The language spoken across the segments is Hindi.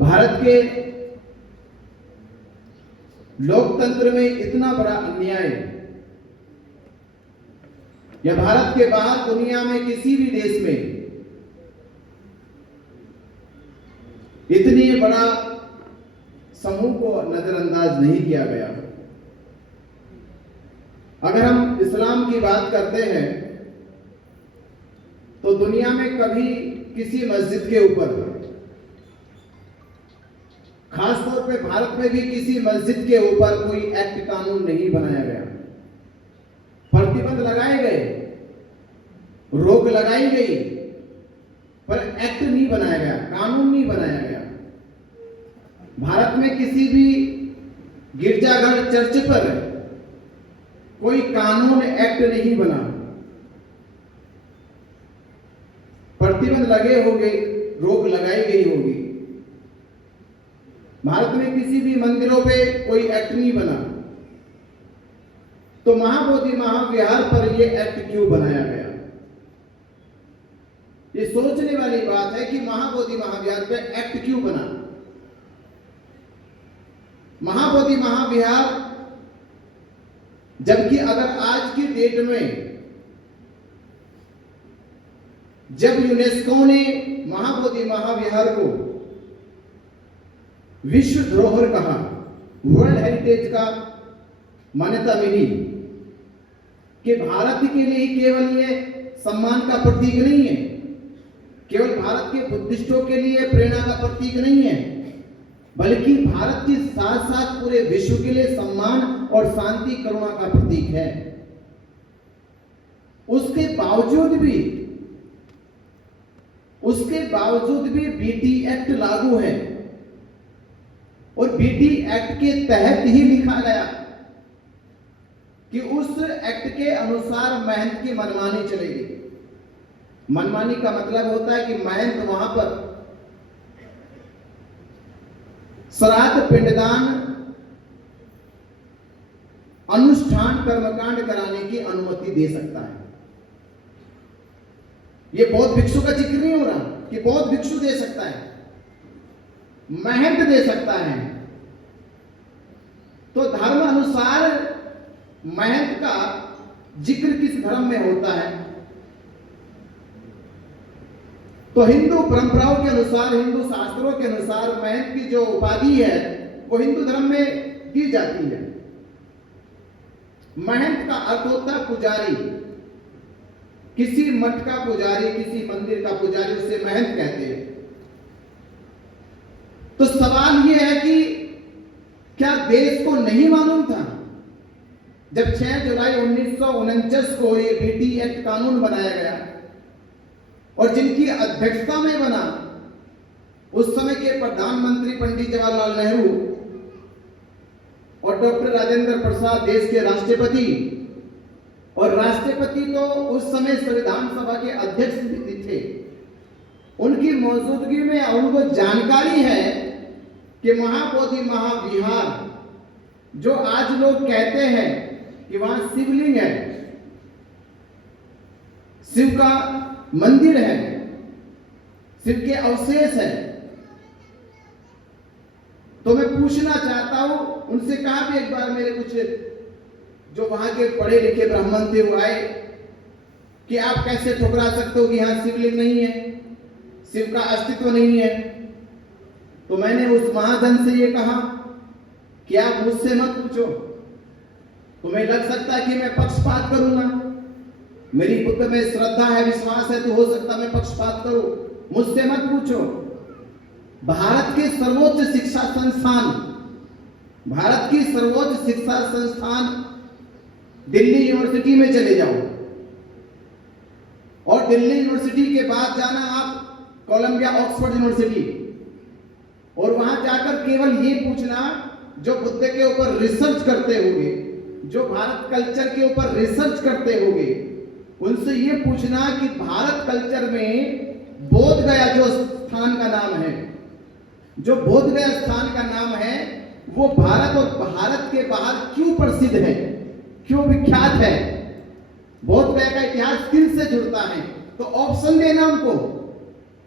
भारत के लोकतंत्र में इतना बड़ा अन्याय या भारत के बाहर दुनिया में किसी भी देश में इतनी बड़ा समूह को नजरअंदाज नहीं किया गया। अगर हम इस्लाम की बात करते हैं तो दुनिया में कभी किसी मस्जिद के ऊपर, खासतौर पे भारत में भी किसी मस्जिद के ऊपर कोई एक्ट कानून नहीं बनाया गया। प्रतिबंध लगाए गए, रोक लगाई गई, पर एक्ट नहीं बनाया गया, कानून नहीं बनाया गया। भारत में किसी भी गिरजाघर, चर्च पर कोई कानून, एक्ट नहीं बना। प्रतिबंध लगे होंगे, रोक लगाई गई होगी। भारत में किसी भी मंदिरों पे कोई एक्ट नहीं बना, तो महाबोधि महाविहार पर यह एक्ट क्यों बनाया गया? ये सोचने वाली बात है कि महाबोधि महाविहार पे एक्ट क्यों बना। महाबोधि महाविहार, जबकि अगर आज की डेट में जब यूनेस्को ने महाबोधि महाविहार को विश्व धरोहर कहा, वर्ल्ड हेरिटेज का मान्यता मिली कि भारत के लिए केवल ये सम्मान का प्रतीक नहीं है, केवल भारत के बुद्धिस्टों के लिए प्रेरणा का प्रतीक नहीं है, बल्कि भारत के साथ साथ पूरे विश्व के लिए सम्मान और शांति, करुणा का प्रतीक है। उसके बावजूद भी बीटी एक्ट लागू है और बीटी एक्ट के तहत ही लिखा गया कि उस एक्ट के अनुसार महंत की मनमानी चलेगी। मनमानी का मतलब होता है कि महंत वहां पर श्राद्ध, पिंडदान, अनुष्ठान, कर्मकांड कराने की अनुमति दे सकता है। यह बौद्ध भिक्षु का जिक्र नहीं हो रहा कि बौद्ध भिक्षु दे सकता है, महंत दे सकता है। तो धर्म अनुसार महंत का जिक्र किस धर्म में होता है? तो हिंदू परंपराओं के अनुसार, हिंदू शास्त्रों के अनुसार महंत की जो उपाधि है वो हिंदू धर्म में दी जाती है। महंत का अर्थ होता है पुजारी, किसी मठ का पुजारी, किसी मंदिर का पुजारी, उसे महंत कहते हैं। तो सवाल यह है कि क्या देश को नहीं मालूम था जब 6 जुलाई 1949 को ये बीटी एक्ट कानून बनाया गया और जिनकी अध्यक्षता में बना उस समय के प्रधानमंत्री पंडित जवाहरलाल नेहरू और डॉक्टर राजेंद्र प्रसाद देश के राष्ट्रपति, और राष्ट्रपति तो उस समय संविधान सभा के अध्यक्ष भी थे। उनकी मौजूदगी में उनको जानकारी है कि महाबोधि महाविहार, जो आज लोग कहते हैं कि वहां शिवलिंग है, शिव का मंदिर है, शिव के अवशेष है। तो मैं पूछना चाहता हूं, उनसे कहा भी एक बार, मेरे कुछ जो वहां के पढ़े लिखे ब्राह्मण थे वो आए कि आप कैसे ठुकरा सकते हो कि यहां शिवलिंग नहीं है, शिव का अस्तित्व नहीं है। तो मैंने उस महाजन से ये कहा कि आप मुझसे मत पूछो, तुम्हें लग सकता है कि मैं पक्षपात करूंगा, मेरी बुद्ध में श्रद्धा है, विश्वास है, तो हो सकता मैं पक्षपात करूं, मुझसे मत पूछो। भारत के सर्वोच्च शिक्षा संस्थान, भारत की सर्वोच्च शिक्षा संस्थान दिल्ली यूनिवर्सिटी में चले जाओ और दिल्ली यूनिवर्सिटी के बाद जाना आप कोलंबिया, ऑक्सफोर्ड यूनिवर्सिटी, और वहां जाकर केवल ये पूछना, जो बुद्ध के ऊपर रिसर्च करते होंगे, जो भारत कल्चर के ऊपर रिसर्च करते होंगे, उनसे ये पूछना कि भारत कल्चर में बोध गया जो स्थान का नाम है, जो बोध गया स्थान का नाम है, वो भारत और भारत के बाहर क्यों प्रसिद्ध है, क्यों विख्यात है, बोध गया का इतिहास किन से जुड़ता है? तो ऑप्शन देना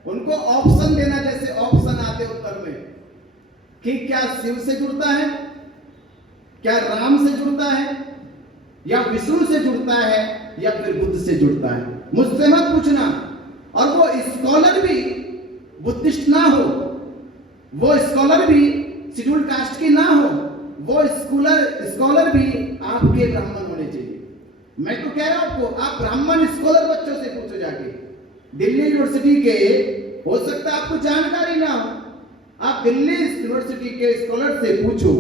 उनको ऑप्शन देना, जैसे ऑप्शन आते उत्तर में कि क्या शिव से जुड़ता है, क्या राम से जुड़ता है, या विष्णु से जुड़ता है, या फिर बुद्ध से जुड़ता है। मुझसे मत पूछना। और वो स्कॉलर भी बुद्धिस्ट ना हो, वो स्कॉलर भी शेड्यूल कास्ट की ना हो, वो स्कॉलर भी आपके ब्राह्मण होने चाहिए। मैं तो कह रहा हूं आपको, आप ब्राह्मण स्कॉलर बच्चों से पूछो जाके, दिल्ली यूनिवर्सिटी के, हो सकता है आपको जानकारी ना हो, आप दिल्ली यूनिवर्सिटी के स्कॉलर से पूछो,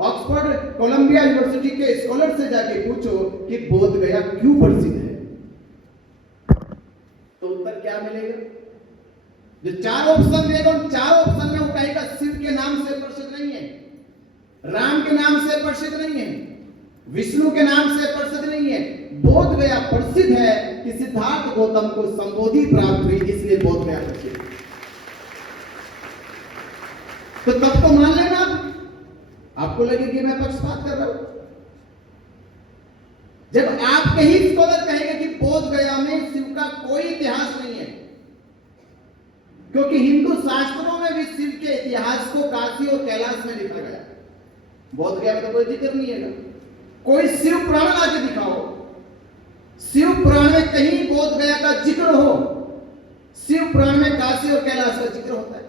ऑक्सफोर्ड कोलंबिया यूनिवर्सिटी के स्कॉलर से जाके पूछो कि बोध गया क्यों प्रसिद्ध है, तो उत्तर क्या मिलेगा? जो 4 ऑप्शन देगा, उन 4 ऑप्शन में वो कहेगा शिव के नाम से प्रसिद्ध नहीं है, राम के नाम से प्रसिद्ध नहीं है, विष्णु के नाम से प्रसिद्ध नहीं है। बोध गया प्रसिद्ध है कि सिद्धार्थ गौतम को संबोधि प्राप्त हुई, इसलिए बोध गया प्रसिद्ध। तो तब तो मान लेना, आपको लगे कि मैं पक्षपात कर रहा हूं। जब आप कहीं स्कॉलर कहेंगे कि बोध गया में शिव का कोई इतिहास नहीं है, क्योंकि हिंदू शास्त्रों में भी शिव के इतिहास को काशी और कैलाश में लिखा गया, बोध गया में तो कोई जिक्र नहीं है। कोई शिव पुराण लाके दिखाओ, शिव पुराण में कहीं बोध गया का जिक्र हो। शिव पुराण में काशी और कैलाश का जिक्र होता है,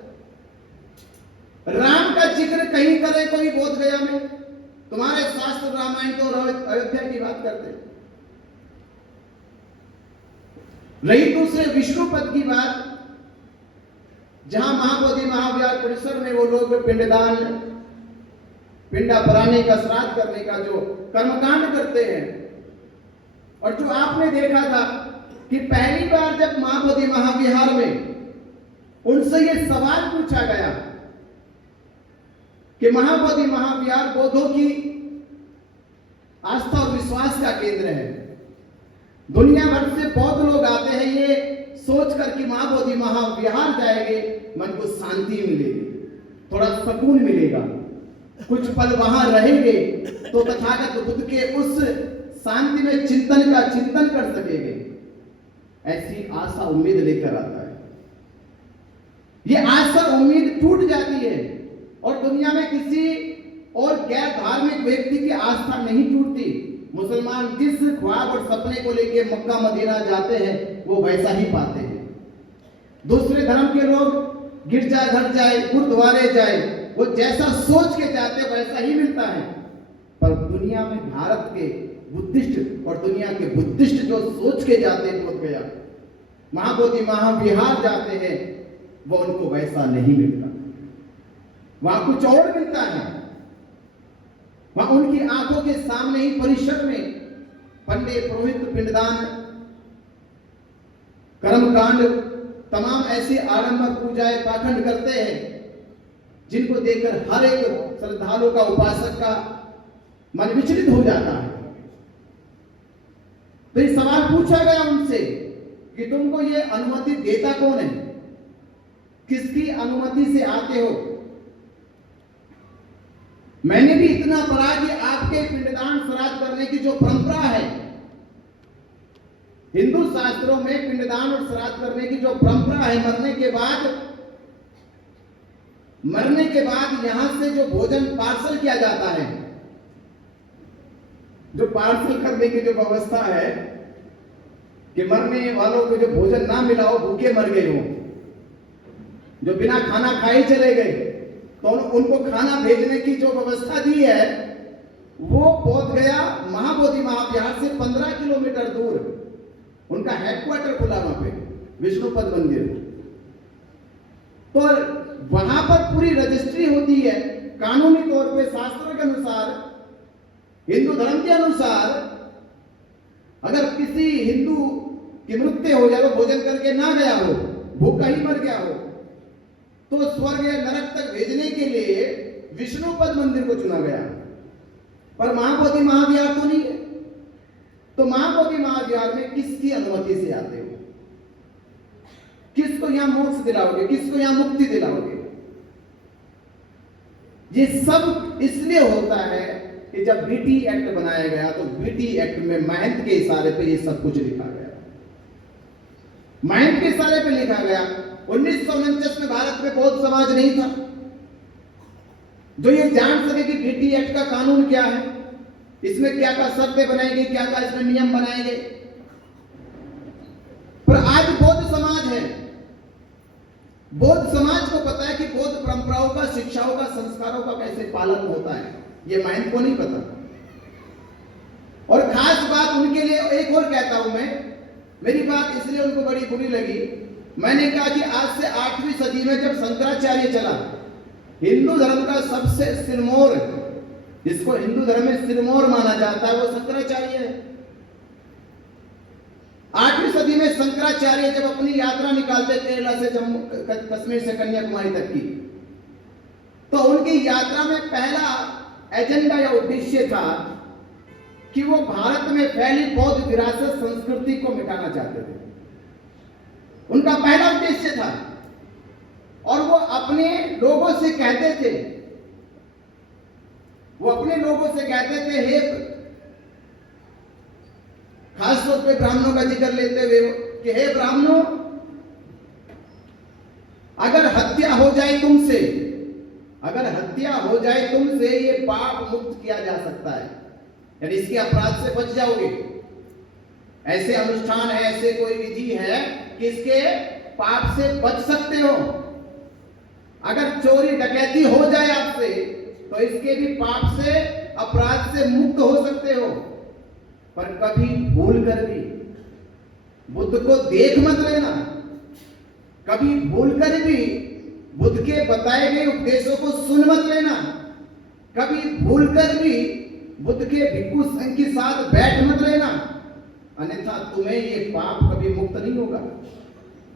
राम का जिक्र कहीं करे कोई बोध गया में? तुम्हारे शास्त्र रामायण तो अयोध्या की बात करते हैं। रही दूसरे विष्णु पद की बात, जहां महाबोधि महाविहार परिसर में वो लोग पिंडदान, पिंडा भराने का, श्राद्ध करने का जो कर्मकांड करते हैं, और जो आपने देखा था कि पहली बार जब महाबोधि महाविहार में उनसे ये सवाल पूछा गया कि महाबोधि महाविहार बौद्धों की आस्था और विश्वास का केंद्र है, दुनिया भर से बौद्ध लोग आते हैं ये सोचकर कि महाबोधि महाविहार जाएंगे, मन को शांति मिलेगी, थोड़ा सुकून मिलेगा, कुछ पल वहां रहेंगे तो तथागत बुद्ध के उस शांति में चिंतन कर सकेंगे। ऐसी आशा उम्मीद लेकर आता है। ये आशा उम्मीद टूट जाती है और दुनिया में किसी और गैर धार्मिक व्यक्ति की आस्था नहीं टूटती। मुसलमान जिस ख्वाब और सपने को लेकर मक्का मदीना जाते हैं वो वैसा ही पाते हैं। दूसरे धर्म के लोग गिरजाघर जाए, गुरुद्वारे जाए, वो जैसा सोच के जाते वैसा ही मिलता है। पर दुनिया में भारत के बुद्धिस्ट और दुनिया के बुद्धिस्ट जो सोच के जाते हैं बोध गया, महाबोधि महाविहार जाते हैं, वो उनको वैसा नहीं मिलता, वहां कुछ और मिलता है। वहां उनकी आंखों के सामने ही परिषद में पंडे पुरोहित पिंडदान, कर्मकांड, तमाम ऐसे आडंबर पूजाएं पाखंड करते हैं जिनको देखकर हर एक श्रद्धालु का, उपासक का मन विचलित हो जाता है। तो ये सवाल पूछा गया उनसे कि तुमको ये अनुमति देता कौन है, किसकी अनुमति से आते हो? मैंने भी इतना पढ़ा कि आपके पिंडदान श्राद्ध करने की जो परंपरा है, हिंदू शास्त्रों में पिंडदान और श्राद्ध करने की जो परंपरा है, मरने के बाद यहां से जो भोजन पार्सल किया जाता है, जो पार्सल करने की जो व्यवस्था है कि मरने वालों को जो भोजन ना मिला हो, भूखे मर गए हो, जो बिना खाना खाए चले गए, तो उनको खाना भेजने की जो व्यवस्था दी है वो बोध गया महाबोधि महाविहार से 15 किलोमीटर दूर उनका हेडक्वार्टर खुला वहां पे, विष्णुपद मंदिर। तो वहां पर पूरी रजिस्ट्री होती है कानूनी तौर पे, शास्त्रों के अनुसार, हिंदू धर्म के अनुसार। अगर किसी हिंदू की मृत्यु हो जाए, वो भोजन करके ना गया हो, भूखा ही मर गया हो, तो स्वर्ग या नरक तक भेजने के लिए विष्णुपद मंदिर को चुना गया। पर महाबोधि महाविहार तो नहीं है। तो महाबोधि महाविहार में किसकी अनुमति से आते हो? किसको यहां मोक्ष दिलाओगे, किसको यहां मुक्ति दिलाओगे? ये सब इसलिए होता है कि जब बीटी एक्ट बनाया गया तो बीटी एक्ट में महंत के इशारे पे ये सब कुछ लिखा गया, महंत के इशारे पे लिखा गया। 1949 में भारत में बौद्ध समाज नहीं था, जो ये जान सके कि डीटी एक्ट का कानून क्या है, इसमें क्या क्या शर्तें बनाएंगे, क्या क्या इसमें नियम बनाएंगे। पर आज बौद्ध समाज है, बौद्ध समाज को पता है कि बौद्ध परंपराओं का, शिक्षाओं का, संस्कारों का कैसे पालन होता है, ये माइंड को नहीं पता। और खास बात उनके लिए एक और कहता हूं मैं, मेरी बात इसलिए उनको बड़ी बुरी लगी, मैंने कहा कि आज से 8वीं सदी में जब शंकराचार्य चला, हिंदू धर्म का सबसे सिरमौर, जिसको हिंदू धर्म में सिरमौर माना जाता है, वो शंकराचार्य है। 8वीं सदी में शंकराचार्य जब अपनी यात्रा निकालते केरला से जम्मू कश्मीर से कन्याकुमारी तक की, तो उनकी यात्रा में पहला एजेंडा या उद्देश्य था कि वो भारत में फैली बौद्ध विरासत संस्कृति को मिटाना चाहते थे। उनका पहला उद्देश्य था। और वो अपने लोगों से कहते थे, हे, खास तौर पे ब्राह्मणों का जिक्र लेते हुए कि हे ब्राह्मणों, अगर हत्या हो जाए तुमसे, ये पाप मुक्त किया जा सकता है, यानी इसके अपराध से बच जाओगे। ऐसे अनुष्ठान है, ऐसे कोई विधि है कि इसके पाप से बच सकते हो। अगर चोरी डकैती हो जाए आपसे, तो इसके भी पाप से, अपराध से मुक्त हो सकते हो। पर कभी भूल कर भी बुद्ध को देख मत लेना, कभी भूल कर भी बुद्ध के बताए गए उपदेशों को सुन मत लेना, कभी भूल कर भी बुद्ध के भिक्षु संघ के साथ बैठ मत लेना, अन्यथा तुम्हें ये पाप कभी मुक्त नहीं होगा।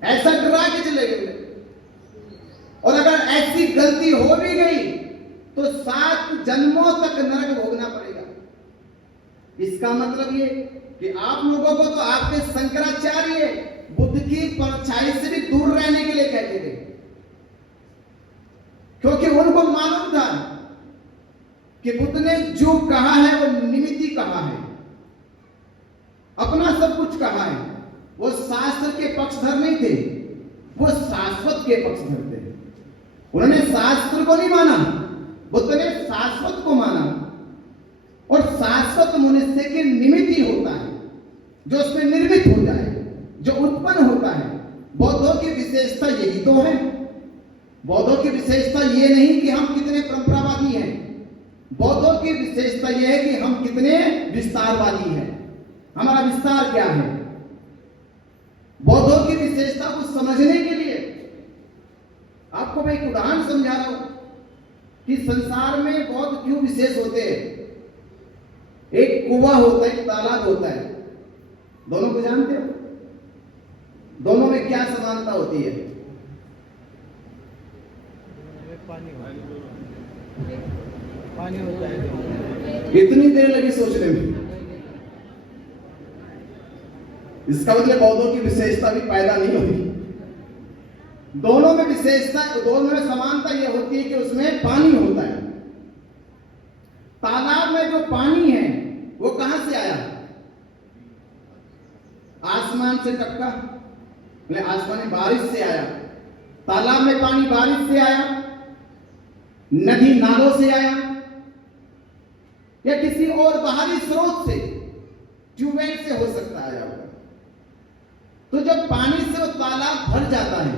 ऐसा डरा के चले गए। और अगर ऐसी गलती हो भी गई तो 7 जन्मों तक नरक भोगना पड़ेगा। इसका मतलब ये कि आप लोगों को तो आपके शंकराचार्य बुद्ध की परछाई से भी दूर रहने के लिए कहते थे, क्योंकि उनको मालूम था कि बुद्ध ने जो कहा है वो निमित्ती कहा है, अपना सब कुछ कहा है। वो शास्त्र के पक्षधर नहीं थे, वो शाश्वत के पक्षधर थे। उन्होंने शास्त्र को नहीं माना, बुद्ध ने शाश्वत को माना। और शाश्वत मनुष्य के निमित्ती होता है, जो उसमें निर्मित हो जाए, जो उत्पन्न होता है। बौद्धों की विशेषता यही तो है। बौद्धों की विशेषता ये नहीं कि हम कितने परंपरावादी हैं, बौद्धों की विशेषता यह है कि हम कितने विस्तारवादी हैं, हमारा विस्तार क्या है। बौद्धों की विशेषता को समझने के लिए आपको मैं एक उदाहरण समझा रहा हूं कि संसार में बौद्ध क्यों विशेष होते हैं। एक कुआं होता है, एक तालाब होता है, दोनों को जानते हो? दोनों में क्या समानता होती है? पानी होता है। इतनी देर लगी सोचने में, इसका मतलब बौद्धों की विशेषता भी पैदा नहीं होती। दोनों में विशेषता, दोनों में समानता यह होती है कि उसमें पानी होता है। तालाब में जो पानी है वो कहां से आया? आसमान से टपका, आसमानी बारिश से आया। तालाब में पानी बारिश से आया, नदी नालों से आया, या किसी और बाहरी स्रोत से, ट्यूबवेल से हो सकता है। तो जब पानी से वो तालाब भर जाता है,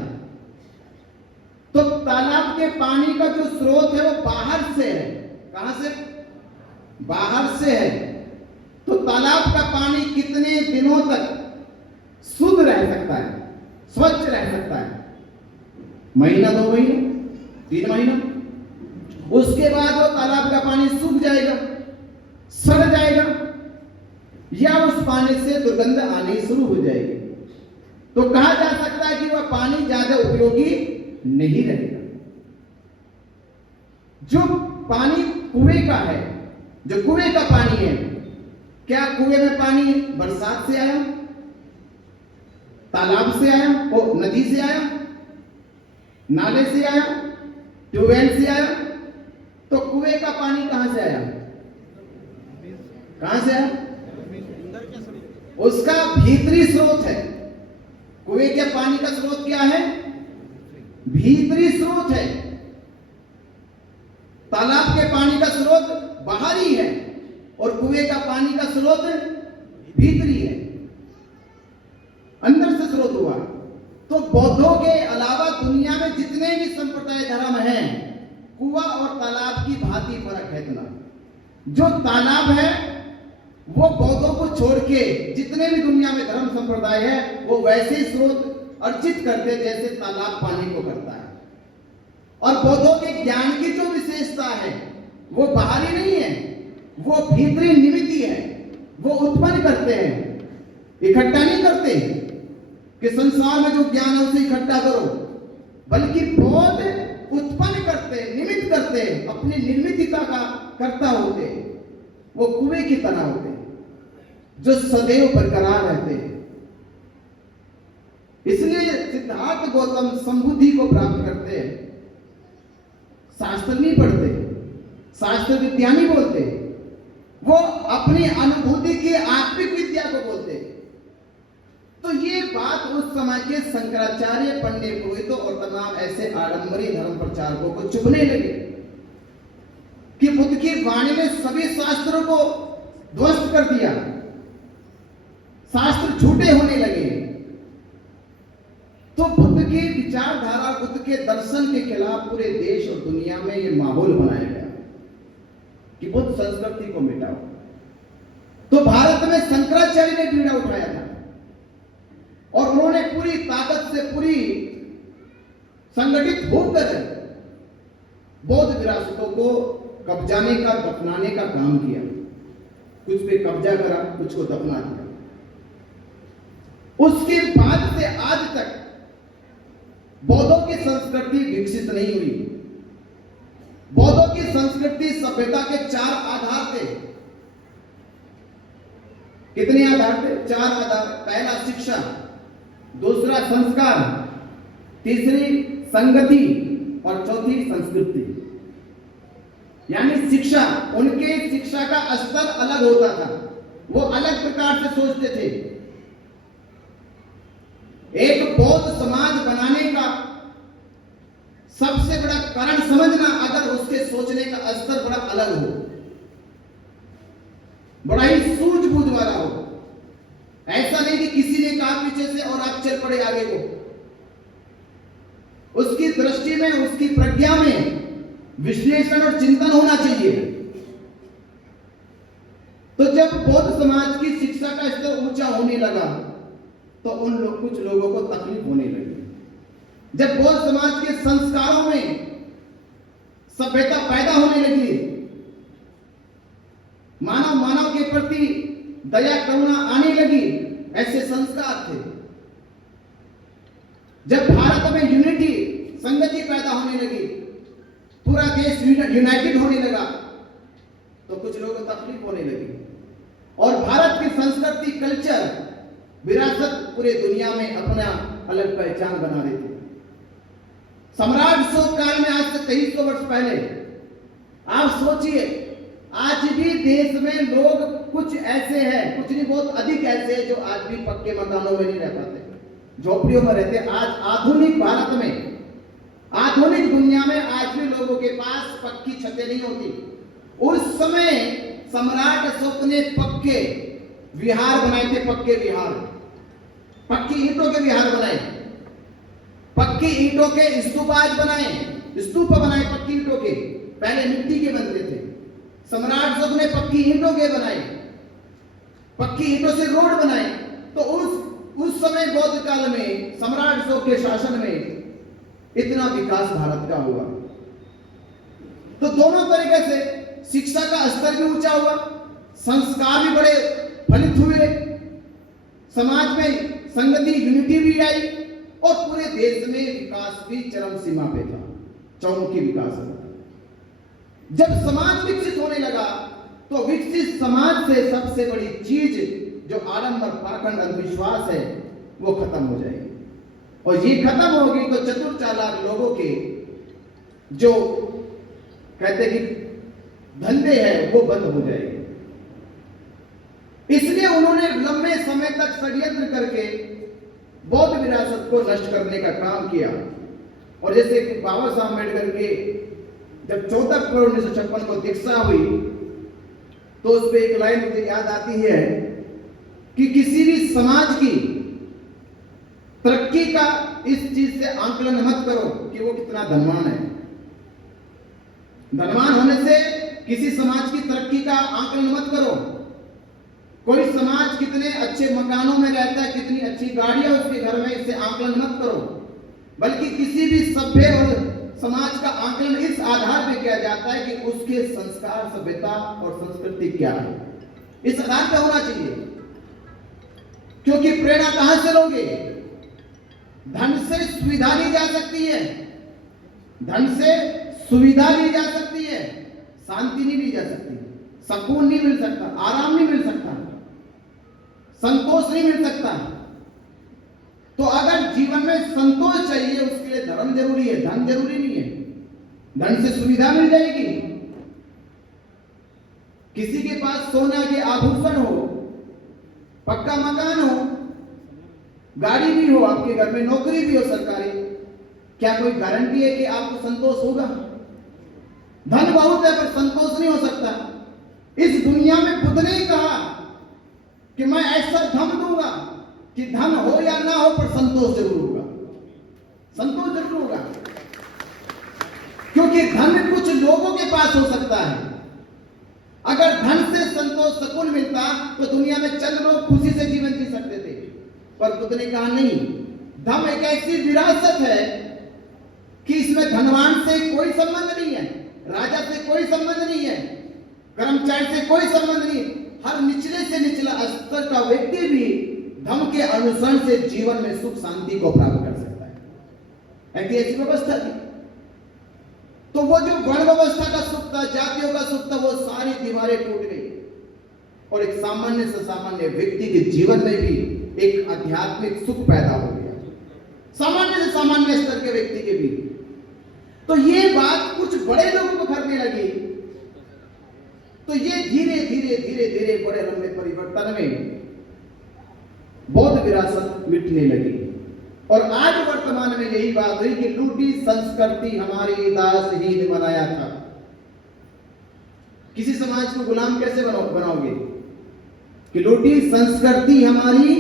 तो तालाब के पानी का जो स्रोत है वो बाहर से है। कहां से? बाहर से है। तो तालाब का पानी कितने दिनों तक शुद्ध रह सकता है, स्वच्छ रह सकता है? महीना, 2 महीने, 3 महीना। उसके बाद वो तालाब का पानी सूख जाएगा, सड़ जाएगा, या उस पानी से दुर्गंध आनी शुरू हो जाएगी। तो कहा जा सकता है कि वह पानी ज्यादा उपयोगी नहीं रहेगा। जो पानी कुएं का है, जो कुएं का पानी है, क्या कुएं में पानी बरसात से आया, तालाब से आया, वो नदी से आया, नाले से आया, ट्यूबवेल से आया? तो कुएं का पानी कहां से आया? कहां से आया? उसका भीतरी स्रोत है। कुएं के पानी का स्रोत क्या है? भीतरी स्रोत है। तालाब कुएं का पानी का स्रोत भीतरी है, अंदर से स्रोत हुआ। तो बौद्धों के अलावा दुनिया में जितने भी संप्रदाय धर्म हैं, कुआं और तालाब की भांति फर्क है इतना। जो तालाब है वो बौद्धों को छोड़ के जितने भी दुनिया में धर्म संप्रदाय है वो वैसे ही स्रोत अर्जित करते जैसे तालाब पानी को करता है। और बौद्धों के ज्ञान की जो विशेषता है वो बाहरी नहीं है, वो भीतरी निमित्ती है। वो उत्पन्न करते हैं, इकट्ठा नहीं करते कि संसार में जो ज्ञान है उसे इकट्ठा करो, बल्कि बौद्ध उत्पन्न करते, निमित्त करते, अपनी निर्मितता का कर्ता होते। वो कुएं की तरह होते जो सदैव बरकरार रहते हैं। इसलिए सिद्धार्थ गौतम संबुद्धि को प्राप्त करते हैं। शास्त्र नहीं पढ़ते, शास्त्र विद्या नहीं बोलते, वो अपनी अनुभूति की आत्मिक विद्या को बोलते। तो ये बात उस समय के शंकराचार्य, पंडित पुरोहितों और तमाम ऐसे आडंबरी धर्म प्रचारकों को चुभने लगे कि बुद्ध की वाणी ने सभी शास्त्रों को ध्वस्त कर दिया, शास्त्र झूठे होने लगे। तो बुद्ध की विचारधारा, बुद्ध के दर्शन के खिलाफ पूरे देश और दुनिया में यह माहौल बनाया गया कि बुद्ध संस्कृति को मिटाओ। तो भारत में शंकराचार्य ने बीड़ा उठाया था और उन्होंने पूरी ताकत से, पूरी संगठित होकर बौद्ध विरासतों को कब्जाने का, दफनाने का काम किया। कुछ पे कब्जा करा, कुछ को दफना दिया। उसके बाद से आज तक बौद्धों की संस्कृति विकसित नहीं हुई। बौद्धों की संस्कृति सभ्यता के 4 आधार थे। कितने आधार थे? 4 आधार। पहला शिक्षा, दूसरा संस्कार, तीसरी संगति और चौथी संस्कृति। यानी शिक्षा, उनके शिक्षा का स्तर अलग होता था, वो अलग प्रकार से सोचते थे। एक बौद्ध समाज बनाने का सबसे बड़ा कारण समझना, अगर उसके सोचने का स्तर बड़ा अलग हो, बड़ा ही सूझबूझ वाला हो। ऐसा नहीं कि किसी ने कहा पीछे से और आप चल पड़े आगे को। उसकी दृष्टि में, उसकी प्रज्ञा में विश्लेषण और चिंतन होना चाहिए। तो जब बौद्ध समाज की शिक्षा का स्तर ऊंचा होने लगा तो कुछ लोगों को तकलीफ होने लगी। जब बौद्ध समाज के संस्कारों में सभ्यता पैदा होने लगी, मानव के प्रति दया करुणा आने लगी, ऐसे संस्कार थे। जब भारत में यूनिटी, संगति पैदा होने लगी, पूरा देश यूनाइटेड होने लगा, तो कुछ लोगों को तकलीफ होने लगी। और भारत की संस्कृति, कल्चर, विरासत पूरे दुनिया में अपना अलग पहचान बना रही थी। सम्राट अशोक काल में, आज से 2300 वर्ष पहले, आप सोचिए, आज भी देश में लोग कुछ ऐसे हैं, कुछ नहीं बहुत अधिक ऐसे हैं जो आज भी पक्के मकानों में नहीं रह पाते, झोपड़ियों में रहते। आज आधुनिक भारत में, आधुनिक दुनिया में आज भी लोगों के पास पक्की छतें नहीं होती। उस समय सम्राट अशोक ने पक्के विहार बनाए थे, पक्के विहार, पक्की ईंटों के विहार बनाए, पक्की ईंटों के स्तूप आज बनाए, स्तूप बनाए पक्की ईंटों के, पहले मिट्टी के बनते थे। सम्राट अशोक ने पक्की ईंटों के बनाए, पक्की ईंटों से रोड बनाए। तो उस समय बौद्ध काल में, सम्राट अशोक के शासन में इतना विकास भारत का हुआ। तो दोनों तरीके से शिक्षा का स्तर भी ऊंचा हुआ, संस्कार भी बड़े फलित हुए, समाज में संगति, यूनिटी भी आई और पूरे देश में विकास भी चरम सीमा पे था, चौमुखी विकास हुआ। जब समाज विकसित होने लगा तो विकसित समाज से सबसे बड़ी चीज जो आडंबर, पाखंड, अंधविश्वास है वो खत्म हो जाएगी। और ये खत्म होगी तो चतुर चालाक लोगों के जो कहते कि धंधे हैं वो बंद हो जाएंगे। इसलिए उन्होंने लंबे समय तक षड्यंत्र करके बौद्ध विरासत को नष्ट करने का काम किया। और जैसे कि बाबा साहब अम्बेडकर के जब 14 अक्टूबर 1956 को दीक्षा हुई तो उस पे एक लाइन मुझे याद आती है कि किसी भी समाज की तरक्की का इस चीज से आंकलन मत करो कि वो कितना धनवान है। धनवान होने से किसी समाज की तरक्की का आंकलन मत करो। कोई समाज कितने अच्छे मकानों में रहता है, कितनी अच्छी गाड़ियां उसके घर में, इससे आंकलन मत करो। बल्कि किसी भी सभ्य और समाज का आंकलन इस आधार पर किया जाता है कि उसके संस्कार, सभ्यता और संस्कृति क्या है, इस आधार पर होना चाहिए। क्योंकि प्रेरणा कहां से लोगे? धन से सुविधा ली जा सकती है, धन से सुविधा ली जा सकती है, शांति नहीं ली जा सकती, सुकून नहीं मिल सकता, आराम नहीं मिल सकता, संतोष नहीं मिल सकता। तो अगर जीवन में संतोष चाहिए उसके लिए धर्म जरूरी है, धन जरूरी नहीं है। धन से सुविधा मिल जाएगी। किसी के पास सोना के आभूषण हो, पक्का मकान हो, गाड़ी भी हो, आपके घर में नौकरी भी हो सरकारी, क्या कोई गारंटी है कि आपको संतोष होगा? धन बहुत है पर संतोष नहीं हो सकता। इस दुनिया में खुद ने कहा कि मैं ऐसा धन दूंगा कि धन हो या ना हो पर संतोष जरूर होगा, संतोष जरूर होगा। क्योंकि धन कुछ लोगों के पास हो सकता है। अगर धन से संतोष, सुकून मिलता तो दुनिया में चंद लोग खुशी से जीवन जी सकते थे। पर खुद ने कहा नहीं, धन एक ऐसी विरासत है कि इसमें धनवान से कोई संबंध नहीं है, राजा से कोई संबंध नहीं है, कर्मचारी से कोई संबंध नहीं। हर निचले से निचला स्तर का व्यक्ति भी धर्म के अनुसरण से जीवन में सुख शांति को प्राप्त कर सकता है। ऐसी व्यवस्था थी। तो वो जो वर्ण व्यवस्था का सुख था, जातियों का सुख था, वो सारी दीवारें टूट गई और एक सामान्य से सामान्य व्यक्ति के जीवन में भी एक आध्यात्मिक सुख पैदा हो गया, सामान्य से सामान्य स्तर के व्यक्ति के भी। तो ये बात कुछ बड़े लोगों को करने लगी, तो ये धीरे धीरे धीरे धीरे बड़े लंबे परिवर्तन में बौद्ध विरासत मिटने लगी। और आज वर्तमान में यही बात हुई कि लूटी संस्कृति हमारी दासहीन बनाया था। किसी समाज को गुलाम कैसे बनाओगे? कि लूटी संस्कृति हमारी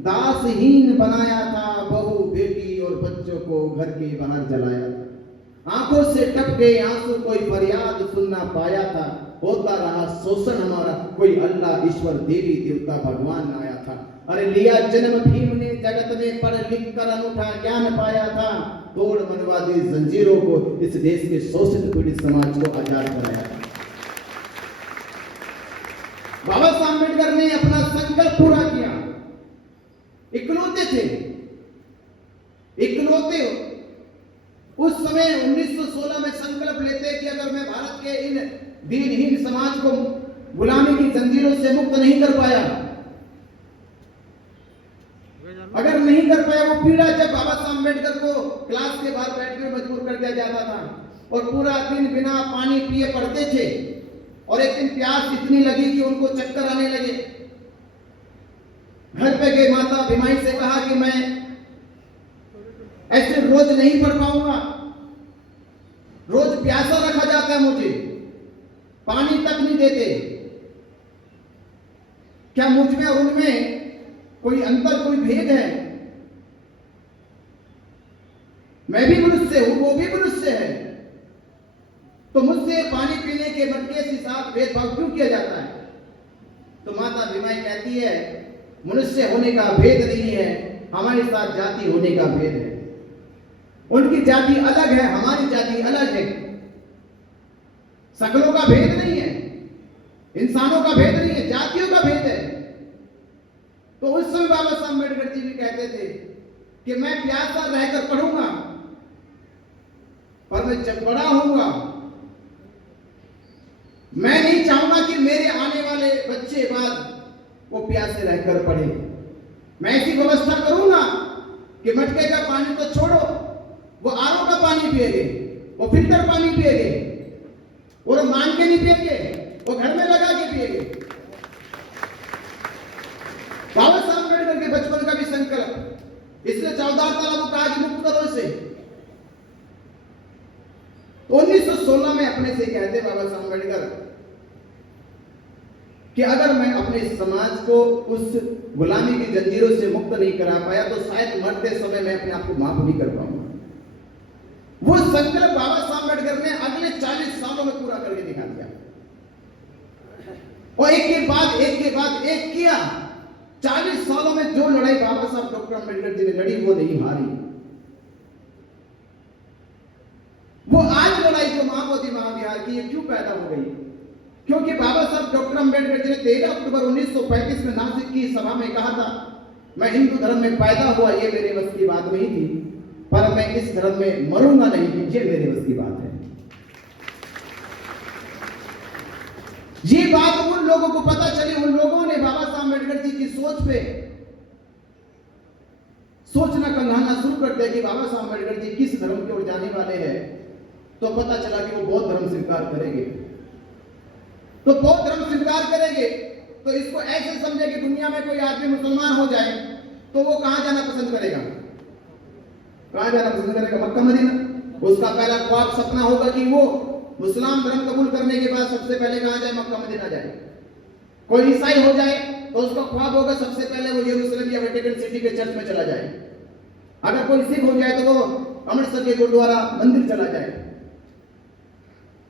दासहीन बनाया था, बहू बेटी और बच्चों को घर के बाहर जलाया था। आंखों से टपके आंसू, कोई फरियाद सुन ना पाया था। होता रहा शोषण हमारा, कोई अल्लाह ईश्वर देवी देवता भगवान आया था। अरे लिया जन्म भीम ने जगत में, पढ़ लिख कर अनूठा ज्ञान पाया था। तोड़ मनवादी जंजीरों को इस देश के शोषित पीड़ित समाज को आजाद कराया था। बाबा साहब अम्बेडकर ने अपना संकल्प पूरा किया। इकलौते थे, इकलौते उस समय 1916 में संकल्प लेते कि अगर मैं भारत के इन दीनहीन समाज को गुलामी की जंजीरों से मुक्त नहीं कर पाया, अगर नहीं कर पाया वो पीड़ा, जब बाबा साहब अम्बेडकर को क्लास के बाहर बैठने में मजबूर कर दिया जाता था और पूरा दिन बिना पानी पिए पढ़ते थे, और एक दिन प्यास इतनी लगी कि उनको चक्कर आने लगे। घर पे गए, माता बीमारी से कहा कि मैं ऐसे रोज नहीं पढ़ पाऊंगा, रोज प्यासा रखा जाता है, मुझे पानी तक नहीं देते। क्या मुझ में और उनमें कोई अंतर, कोई भेद है? मैं भी मनुष्य हूं, वो भी मनुष्य है, तो मुझसे पानी पीने के मटके के साथ भेदभाव क्यों किया जाता है? तो माता बीमारी कहती है मनुष्य होने का भेद नहीं है, हमारे साथ जाति होने का भेद है। उनकी जाति अलग है, हमारी जाति अलग है। शकलों का भेद नहीं है, इंसानों का भेद नहीं है, जातियों का भेद है। तो उस समय बाबा साहब अम्बेडकर जी भी कहते थे कि मैं प्यासा रहकर पढ़ूंगा, पर मैं जब बड़ा होऊंगा मैं नहीं चाहूंगा कि मेरे आने वाले बच्चे बाद वो प्यासे रहकर पढ़े। मैं ऐसी व्यवस्था करूंगा कि मटके का पानी तो छोड़ो, वो आरओ का पानी पिएंगे, वो फिल्टर पानी पिएंगे, वो मांग के नहीं पिएंगे, वो घर में लगा के पिएंगे। बाबा साहब अम्बेडकर के बचपन का भी संकल्प, इसलिए 14 तालाबों को आज मुक्त करो इसे। तो 1916 में अपने से कहते बाबा साहब अम्बेडकर कि अगर मैं अपने समाज को उस गुलामी की जंजीरों से मुक्त नहीं करा पाया तो शायद मरते समय मैं अपने आप को माफ नहीं कर पाऊंगा। वो संकल्प बाबा साहब अम्बेडकर ने अगले 40 सालों में पूरा करके दिखा दिया और एक के बाद एक किया। 40 सालों में जो लड़ाई बाबा साहब डॉक्टर अम्बेडकर जी ने लड़ी वो नहीं हारी। वो आज लड़ाई जो महाबोधि महाविहार की ये क्यों पैदा हो गई? क्योंकि बाबा साहब डॉक्टर अम्बेडकर जी ने 13 अक्टूबर 1935 में नासिक की सभा में कहा था, मैं हिंदू धर्म में पैदा हुआ ये मेरे बस की बात नहीं थी, पर मैं इस धर्म में मरूंगा नहीं, ये मेरे बस की बात है। ये बात उन लोगों को पता चली, उन लोगों ने बाबा साहब अम्बेडकर जी की सोच पे सोचना कंघाना शुरू कर दिया कि बाबा साहब अम्बेडकर जी किस धर्म की ओर जाने वाले हैं। तो पता चला कि वो बौद्ध धर्म स्वीकार करेंगे। तो बौद्ध धर्म स्वीकार करेंगे तो इसको ऐसे समझे कि दुनिया में कोई आदमी मुसलमान हो जाए तो वो कहां जाना पसंद करेगा? कहां जाना पसंद करेगा? Mecca Medina. उसका पहला ख्वाब सपना होगा कि वो मुस्लिम धर्म कबूल करने के बाद सबसे पहले कहां जाए? मक्का मदीना जाए। कोई ईसाई हो जाए तो उसका ख्वाब होगा सबसे पहले वो यरूशलेम या वेटिकन सिटी के चर्च में चला जाए। अगर कोई सिख हो जाए तो वो अमृतसर के गुरुद्वारा मंदिर चला जाए।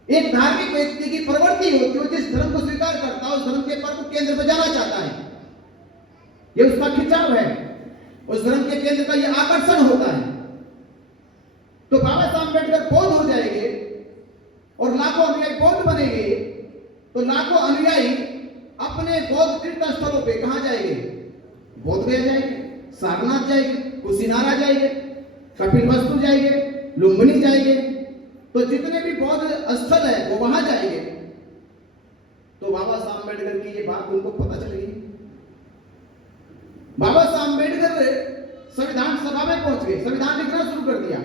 एक धार्मिक व्यक्ति की प्रवृत्ति होती है, जिस धर्म को स्वीकार करता है उस धर्म के प्रमुख केंद्र पर जाना चाहता है। ये उसका खिंचाव है, उस धर्म के केंद्र का ये आकर्षण होता है। तो बाबा साहब अम्बेडकर बौद्ध हो जाएंगे और लाखों अनुयायी बौद्ध बनेंगे तो लाखों अनुयायी अपने बौद्ध तीर्थ स्थलों पे कहां जाएंगे? बौद्ध गया जाएंगे, सारनाथ जाएंगे, कुशीनारा जाएंगे, कपिलवस्तु जाएंगे, लुम्बिनी जाएंगे। तो जितने भी बौद्ध स्थल है वो वहां जाएंगे। तो बाबा साहब अम्बेडकर की ये बात उनको पता चल गई। बाबा साहब अम्बेडकर संविधान सभा में पहुंच गए, संविधान लिखना शुरू कर दिया।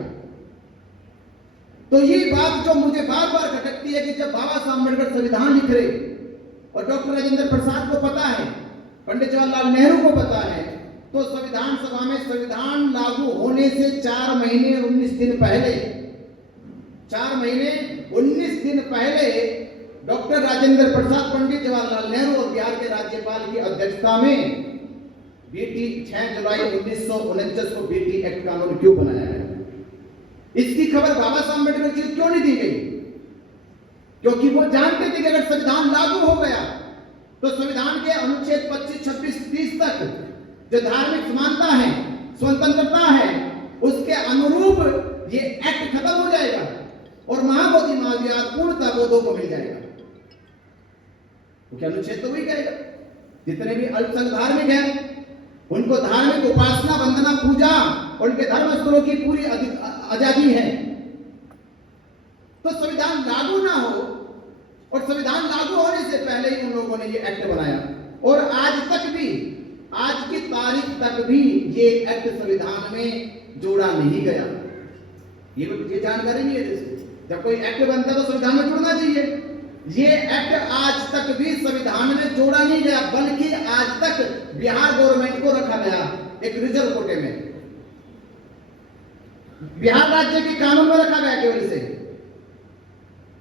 तो ये बात जो मुझे बार बार खटकती है कि जब बाबा साहब अम्बेडकर संविधान लिख रहे और डॉक्टर राजेंद्र प्रसाद को पता है, पंडित जवाहरलाल नेहरू को पता है, तो संविधान सभा में संविधान लागू होने से 4 महीने 19 दिन पहले 4 महीने 19 दिन पहले डॉक्टर राजेंद्र प्रसाद, पंडित जवाहरलाल नेहरू और बिहार के राज्यपाल की अध्यक्षता में बीटी 6 जुलाई 1949 को बीटी एक्ट कानून क्यों बनाया है, इसकी खबर बाबा साहब अम्बेडकर जी को क्यों नहीं दी गई? क्योंकि वो जानते थे कि अगर संविधान लागू हो गया तो संविधान के अनुच्छेद 25, 26, 30 तक जो धार्मिक समानता है, स्वतंत्रता है, उसके अनुरूप ये एक्ट खत्म हो जाएगा और महाबोधि महाविहार पूर्णतः बौद्धों को मिल जाएगा। क्या अनुच्छेद तो वही कहेगा, जितने भी अल्पसंख्यक धार्मिक हैं उनको धार्मिक उपासना, वंदना, पूजा और उनके धर्म स्थलों की पूरी आजादी है। तो संविधान लागू ना हो और संविधान लागू होने से पहले ही उन लोगों ने ये एक्ट बनाया और आज तक भी, आज की तारीख तक भी ये एक्ट संविधान में जोड़ा नहीं गया। ये जानकारी नहीं है। जैसे जब कोई एक्ट बनता है तो संविधान में जोड़ना चाहिए। ये एक्ट आज तक भी संविधान में जोड़ा नहीं गया, बल्कि आज तक बिहार गवर्नमेंट को रखा गया एक रिजर्व कोटे में, बिहार राज्य के कानून में रखा गया केवल इसे।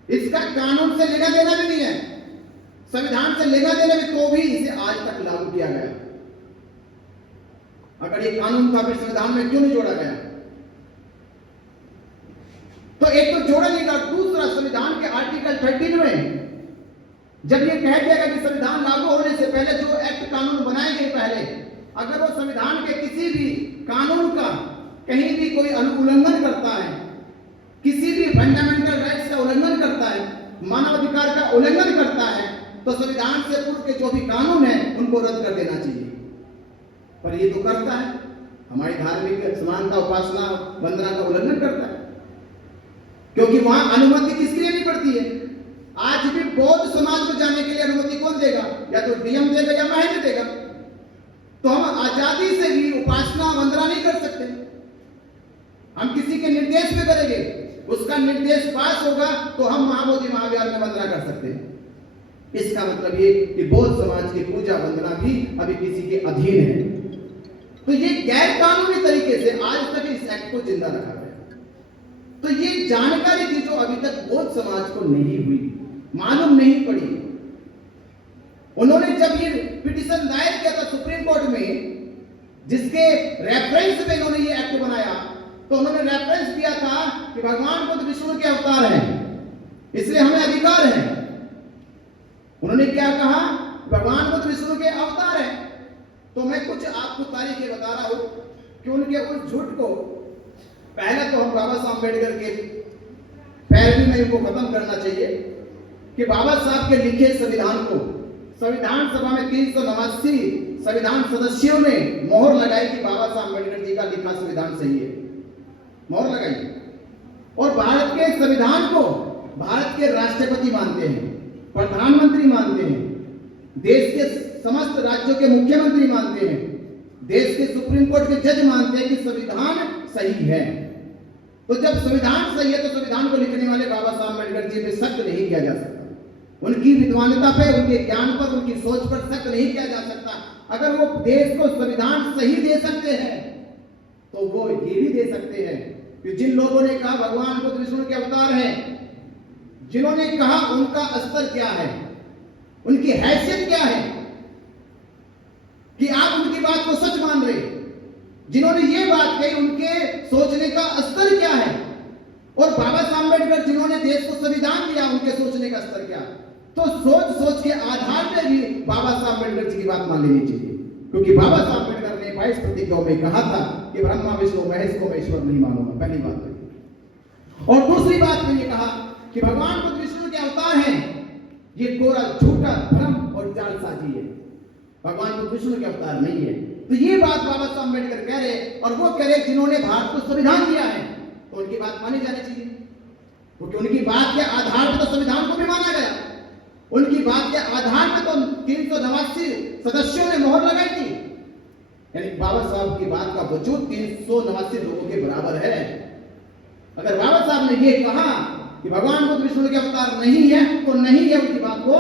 इसका कानून से लेना देना भी नहीं है, संविधान से लेना देना भी, तो भी इसे आज तक लागू किया गया। अगर ये कानून था फिर संविधान में क्यों नहीं जोड़ा गया? तो एक तो जोड़ा नहीं गया, दूसरा संविधान के आर्टिकल 13 में जब ये कह दिया गया कि संविधान लागू होने से पहले जो एक्ट कानून बनाए गए पहले, अगर वो संविधान के किसी भी कानून का कहीं भी कोई उल्लंघन करता है, किसी भी फंडामेंटल राइट्स का उल्लंघन करता है, मानवाधिकार का उल्लंघन करता है, तो संविधान से पूर्व के जो भी कानून है उनको रद्द कर देना चाहिए। पर ये तो करता है, हमारी धार्मिक समानता, उपासना, वंदना का उल्लंघन करता है, क्योंकि वहां अनुमति किसके लिए नहीं पड़ती है। आज भी बौद्ध समाज को जाने के लिए अनुमति कौन देगा? या तो डीएम देगा या महंत देगा। तो हम आजादी से भी उपासना, वंदना नहीं कर सकते। हम किसी के निर्देश में करेंगे, उसका निर्देश पास होगा तो हम महाबोधि महाविहार में वंदना कर सकते हैं। इसका मतलब ये कि बौद्ध समाज की पूजा वंदना भी अभी किसी के अधीन है। तो ये गैर कानूनी तरीके से आज तक इस एक्ट को जिंदा रखा गया। तो ये जानकारी थी जो अभी तक बौद्ध समाज को नहीं हुई, मालूम नहीं पड़ी। उन्होंने जब ये पिटीशन दायर किया था सुप्रीम कोर्ट में, जिसके रेफरेंस पे इन्होंने ये एक्ट बनाया, तो उन्होंने रेफरेंस दिया था कि भगवान बुद्ध विष्णु के अवतार हैं, इसलिए हमें अधिकार है। उन्होंने क्या कहा? भगवान बुद्ध विष्णु के अवतार हैं। तो मैं कुछ आपको तारीखें बता रहा हूं कि उनके उस झूठ को पहले तो हम बाबा साहब अम्बेडकर के पैरवी में इनको खत्म करना चाहिए कि बाबा साहब के लिखे संविधान को संविधान सभा में 389 संविधान सदस्यों ने मोहर लगाई कि बाबा साहब अम्बेडकर जी का लिखा संविधान सही है, मोहर लगाई। और भारत के संविधान को भारत के राष्ट्रपति मानते हैं, प्रधानमंत्री मानते हैं, देश के समस्त राज्यों के मुख्यमंत्री मानते हैं, देश के सुप्रीम कोर्ट के जज मानते हैं कि संविधान सही है। तो जब संविधान सही है तो संविधान को लिखने वाले बाबा साहब अम्बेडकर जी पे शक नहीं किया जा सकता, उनकी विद्वानता पे, उनके ज्ञान पर, उनकी सोच पर शक नहीं किया जा सकता। अगर वो देश को संविधान सही दे सकते हैं तो वो ये भी दे सकते हैं कि जिन लोगों ने कहा भगवान बुद्ध विष्णु के अवतार हैं, जिन्होंने कहा उनका स्तर क्या है, उनकी हैसियत क्या है कि आप उनकी बात को सच मान रहे, जिन्होंने ये बात कही उनके सोचने का स्तर क्या है, और बाबा साहब अम्बेडकर जिन्होंने देश को संविधान दिया उनके सोचने का स्तर क्या है। तो सोच के आधार पर भी बाबा साहब अम्बेडकर जी की बात मान लेनी चाहिए, क्योंकि बाबा साहब अम्बेडकर ने 22 प्रतिज्ञाओं में कहा था कि ब्रह्मा विष्णु महेश को मैं ईश्वर नहीं मानूंगा, पहली बात है। और दूसरी बात में ये कहा कि भगवान बुद्ध विष्णु के अवतार हैं, ये कोरा झूठा भ्रम और जालसाजी है, भगवान बुद्ध विष्णु के अवतार नहीं है। तो ये बात बाबा साहब अम्बेडकर कह रहे, और वो कह रहे जिन्होंने भारत को संविधान दिया है, तो उनकी बात मानी जानी चाहिए, क्योंकि उनकी बात के आधार पर तो संविधान को भी माना गया, उनकी बात के आधार पर तो 389 सदस्यों ने मोहर लगाई थी। यानी बाबा साहब की बात का वजूद 389 लोगों के बराबर है। अगर बाबा साहब ने ये कहा कि भगवान बुद्ध विष्णु के अवतार नहीं है तो नहीं है, उनकी बात को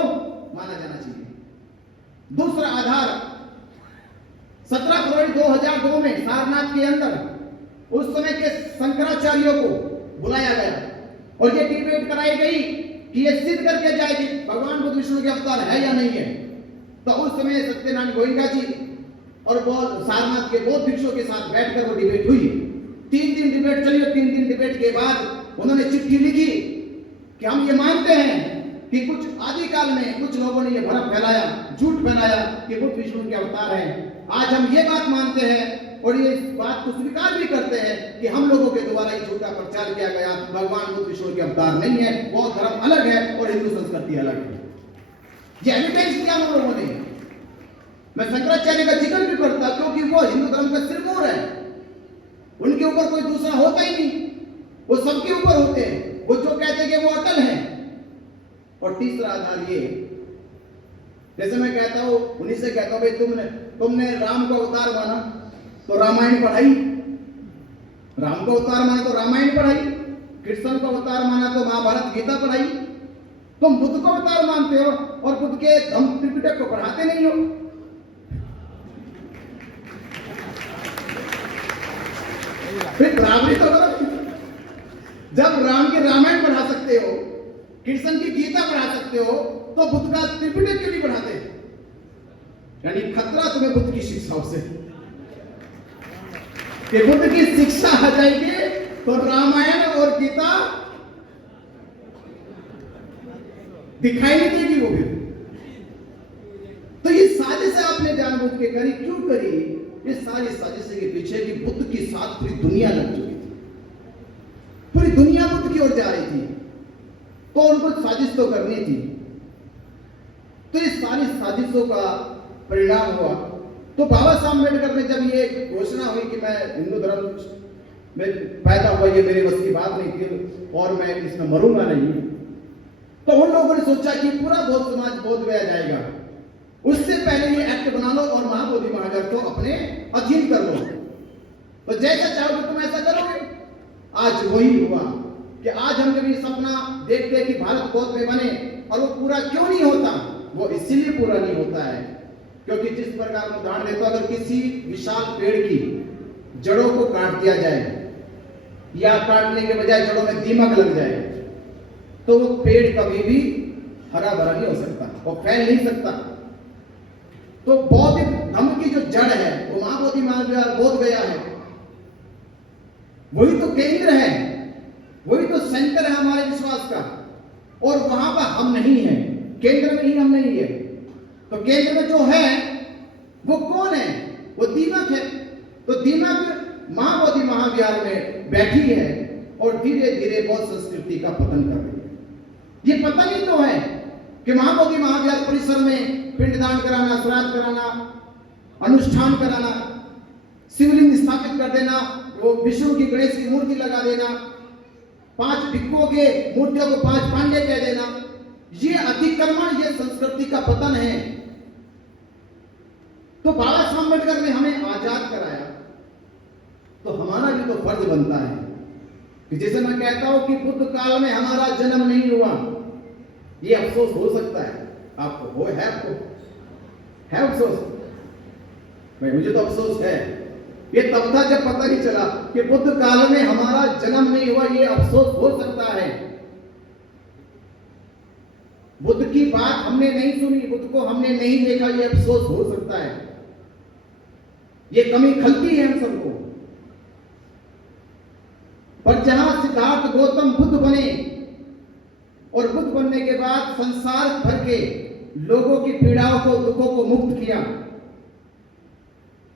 माना जाना चाहिए। दूसरा आधार 17 फरवरी 2002 में सारनाथ के अंदर उस समय के शंकराचार्यों को बुलाया गया और ये डिबेट कराई गई कि ये सिद्ध करके जाए कि भगवान बुद्ध विष्णु के अवतार है या नहीं है। तो उस समय सत्यनारायण गोयनका जी और वो सारनाथ के बौद्ध भिक्षुओं के साथ बैठकर वो डिबेट हुई। 3 दिन डिबेट चली और 3 दिन डिबेट के बाद उन्होंने चिट्ठी लिखी कि हम ये मानते हैं कि कुछ आदिकाल में कुछ लोगों ने ये भ्रम फैलाया, झूठ फैलाया कि बुद्ध विष्णु के अवतार हैं। आज हम ये बात मानते हैं और ये बात को स्वीकार भी करते हैं कि हम लोगों के द्वारा ये झूठा प्रचार किया गया, भगवान बुद्ध विष्णु के अवतार नहीं है, बौद्ध धर्म अलग है और हिंदू संस्कृति अलग है। ये एविडेंस किया उन लोगों ने। मैं शंकराचार्य का जिक्र भी करता क्योंकि वो हिंदू धर्म का सिरमौर है, उनके ऊपर कोई दूसरा होता ही नहीं, वो सबके ऊपर होते हैं, वो जो कहते हैं कि वो अटल है। और तीसरा आधार ये, जैसे मैं कहता हूं, उन्हीं से कहता हूं भाई तुमने राम को अवतार माना तो रामायण पढ़ाई, राम को अवतार माना तो रामायण पढ़ाई, कृष्ण को अवतार माना तो महाभारत गीता पढ़ाई। तुम बुद्ध को अवतार मानते हो और बुद्ध के धम्म त्रिपिटक को पढ़ाते नहीं हो। फिर बराबरी तो करो। जब राम के रामायण पढ़ा सकते हो, कृष्ण की गीता पढ़ा सकते हो, तो बुद्ध का त्रिपिटक क्यों नहीं पढ़ाते? यानी खतरा तुम्हें बुद्ध की शिक्षाओं से कि बुद्ध की शिक्षा आ जाएगी तो रामायण और गीता दिखाई नहीं देगी वो भी। तो ये साजिश आपने जानबूझ के करी, क्यों करी? ये सारी साजिश के पीछे की बुद्ध की साथ पूरी दुनिया लग चुकी थी, पूरी दुनिया बुद्ध की ओर जा रही थी, तो उनको साजिश तो करनी थी। तो इस सारी साजिशों का परिणाम हुआ। तो बाबा साहब अम्बेडकर ने जब ये घोषणा हुई कि मैं हिंदू धर्म में पैदा हुआ, ये मेरे बस की बात नहीं थी और मैं इसमें मरूंगा नहीं, तो उन लोगों ने सोचा कि पूरा बौद्ध समाज बौद्ध में आ जाएगा, उससे पहले ये एक्ट बना लो और महाबोधि महानगर को अपने अधीन कर लो। तो जैसा चाहोगे तुम ऐसा करोगे। आज वही हुआ कि आज हम जब ये सपना देखते हैं कि भारत बौद्ध में बने, और वो पूरा क्यों नहीं होता? वो इसीलिए पूरा नहीं होता है क्योंकि जिस प्रकार मैं उदाहरण देता हूं, अगर किसी विशाल पेड़ की जड़ों को काट दिया जाए या काटने के बजाय जड़ों में दीमक लग जाए तो वो पेड़ कभी भी हरा भरा नहीं हो सकता, वो फैल नहीं सकता। तो बौद्धिक धर्म की जो जड़ है वो महाबोधि महाविहार बोध गया है, वही तो केंद्र है, वही तो सेंटर है हमारे विश्वास का। और वहां पर हम नहीं है, केंद्र में ही हम नहीं है। तो केंद्र में जो है वो कौन है? वो दीमक है। तो दीमक महाबोधि महाविहार में बैठी है और धीरे धीरे बौद्ध संस्कृति का पतन कर रही है। ये पतन ही तो है कि महाबोधि महाविहार परिसर में पिंडदान कराना, श्राद्ध कराना, अनुष्ठान कराना, शिवलिंग स्थापित कर देना, वो विष्णु की गणेश की मूर्ति लगा देना, 5 भिक्षुओं के मूर्तियों को 5 पांडे कह देना, ये अतिक्रमण, ये संस्कृति का पतन है। तो बाबा साहब अम्बेडकर ने हमें आजाद कराया, तो हमारा भी तो फर्ज बनता है कि जैसे मैं कहता हूं कि बुद्ध काल में हमारा जन्म नहीं हुआ, ये अफसोस हो सकता है आपको, वो है, आपको है अफसोस भाई, मुझे तो अफसोस है। ये तब था जब पता नहीं चला कि बुद्ध काल में हमारा जन्म नहीं हुआ, ये अफसोस हो सकता है। बुद्ध की बात हमने नहीं सुनी, बुद्ध को हमने नहीं देखा, ये अफसोस हो सकता है। ये कमी खलती है हम सबको। पर जहां सिद्धार्थ गौतम बुद्ध बने और बुद्ध बनने के बाद संसार भर के लोगों की पीड़ाओं को, दुखों को मुक्त किया,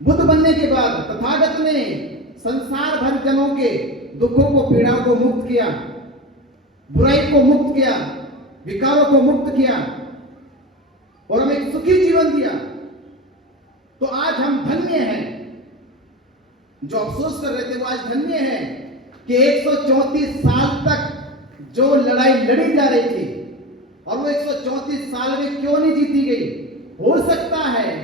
बुद्ध बनने के बाद तथागत ने संसार भर जनों के दुखों को, पीड़ाओं को मुक्त किया, बुराई को मुक्त किया, विकारों को मुक्त किया और हमें एक सुखी जीवन दिया। तो आज हम धन्य हैं। जो अफसोस कर रहे थे वो आज धन्य हैं कि 134 साल तक जो लड़ाई लड़ी जा रही थी और वो 134 साल में क्यों नहीं जीती गई? हो सकता है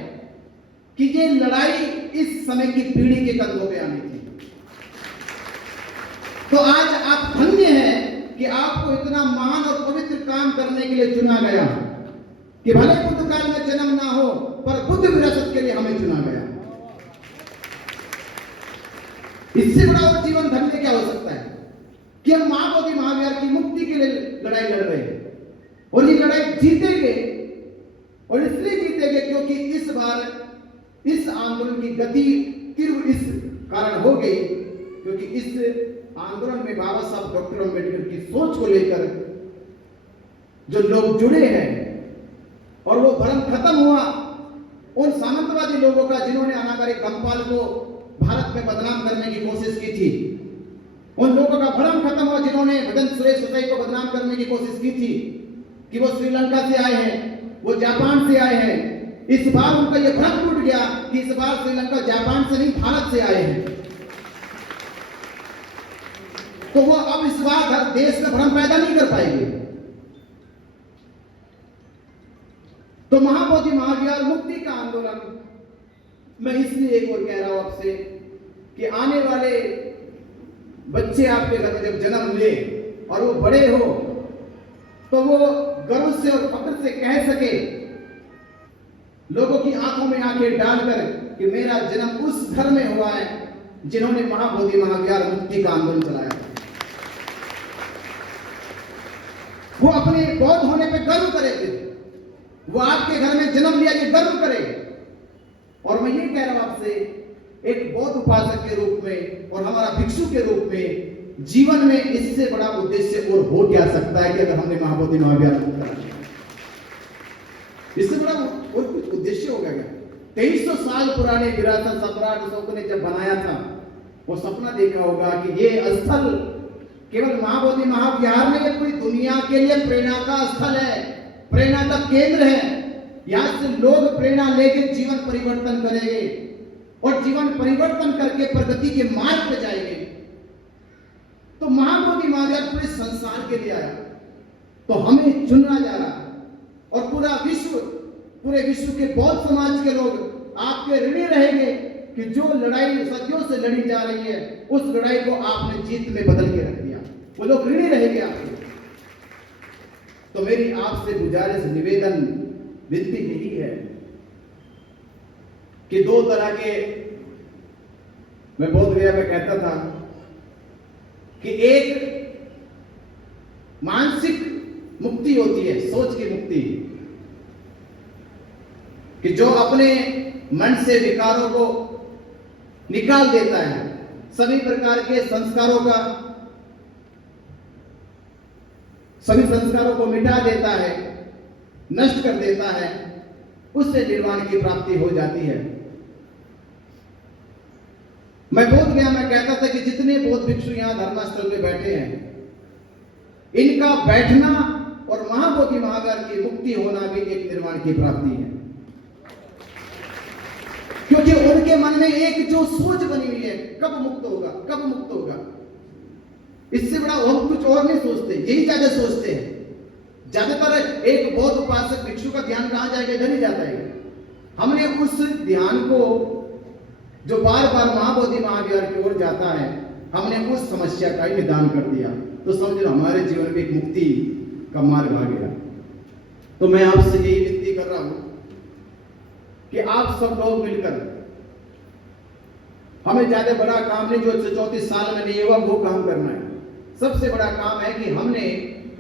कि ये लड़ाई इस समय की पीढ़ी के कंधों पे आनी थी। तो आज आप धन्य हैं कि आपको इतना महान और पवित्र काम करने के लिए चुना गया कि भले बुद्ध काल में जन्म ना हो पर बुद्ध विरासत के लिए हमें चुना गया। इससे बड़ा और जीवन धन्य क्या हो सकता है कि हम महाबोधि महाविहार की मुक्ति के लिए लड़ाई लड़ रहे हैं और ये लड़ाई जीतेंगे। और इसलिए जीतेंगे क्योंकि इस बार इस आंदोलन की गति तीव्र इस कारण हो गई क्योंकि इस आंदोलन में बाबा साहब डॉक्टर अम्बेडकर की सोच को लेकर जो लोग जुड़े हैं और वो भ्रम खत्म हुआ उन सामंतवादी लोगों का जिन्होंने अनागारी धम्मपाल को भारत में बदनाम करने की कोशिश की थी। उन लोगों का भ्रम खत्म हुआ जिन्होंने भगत सुरेश ससाई को बदनाम करने की कोशिश की थी कि वो श्रीलंका से आए हैं, वो जापान से आए हैं। इस बार उनका यह भ्रम टूट गया कि इस बार श्रीलंका जापान से नहीं भारत से आए हैं। तो वो अब इस बार देश में भ्रम पैदा नहीं कर पाएंगे। तो महाबोधि महाविहार मुक्ति का आंदोलन मैं इसलिए एक और कह रहा हूं आपसे कि आने वाले बच्चे आपके घर में जब जन्म ले और वो बड़े हो तो वो गर्व से और फख्र से कह सके, लोगों की आंखों में आंखें डालकर कि मेरा जन्म उस घर में हुआ है जिन्होंने महाबोधि महाविहार मुक्ति का आंदोलन चलाया। वो अपने बौद्ध होने पे गर्व करेंगे, वो आपके घर में जन्म लिया कि गर्व करे। और मैं ये कह रहा हूं आपसे एक बौद्ध उपासक के रूप में और हमारा भिक्षु के रूप में जीवन में इससे बड़ा उद्देश्य और हो क्या सकता है कि अगर हमने महाबोधि महाविहार करा, इससे बड़ा और कुछ उद्देश्य होगा क्या? 2300 साल पुराने विरासत सम्राट अशोक ने जब बनाया था वो सपना देखा होगा कि ये स्थल केवल महाबोधि महाविहार नहीं है, पूरी दुनिया के लिए प्रेरणा का स्थल है, प्रेरणा का केंद्र है। यहां से लोग प्रेरणा लेकर जीवन परिवर्तन करेंगे और जीवन परिवर्तन करके प्रगति के मार्ग पर जाएंगे। तो महाबोधि महाविहार पूरे संसार के लिए आया, तो हमें चुना जा रहा और पूरा विश्व, पूरे विश्व के बौद्ध समाज के लोग आपके ऋणी रहेंगे कि जो लड़ाई सदियों से लड़ी जा रही है उस लड़ाई को आपने जीत में बदल के रख दिया, वो लोग ऋणी रहेंगे आपके। तो मेरी आपसे गुजारिश, निवेदन, विनती यही है कि दो तरह के, मैं बोध गया में कहता था कि एक मानसिक मुक्ति होती है, सोच की मुक्ति, कि जो अपने मन से विकारों को निकाल देता है, सभी प्रकार के संस्कारों को मिटा देता है, नष्ट कर देता है, उससे निर्वाण की प्राप्ति हो जाती है। मैं बोध गया, मैं कहता था कि जितने बौद्ध भिक्षु यहां धर्मस्थल में बैठे हैं, इनका बैठना और महाबोधि महावीर की मुक्ति होना भी एक निर्वाण की प्राप्ति है, क्योंकि उनके मन में एक जो सोच बनी हुई है, कब मुक्त होगा, कब मुक्त होगा। इससे बड़ा हम कुछ और नहीं सोचते, यही ज्यादा सोचते हैं। ज्यादातर एक बौद्ध उपासक भिक्षु का ध्यान कहां जाएगा, इधर ही जाता है। हमने उस ध्यान को जो बार बार महाबोधि महावीर की ओर जाता है, हमने उस समस्या का ही निदान कर दिया, तो समझ लो हमारे जीवन में एक मुक्ति का मार्ग आ गया। तो मैं आपसे यही विनती कर रहा हूं कि आप सब लोग मिलकर, हमें ज्यादा बड़ा काम नहीं, जो 134 साल में नहीं हुआ वो काम करना है। सबसे बड़ा काम है कि हमने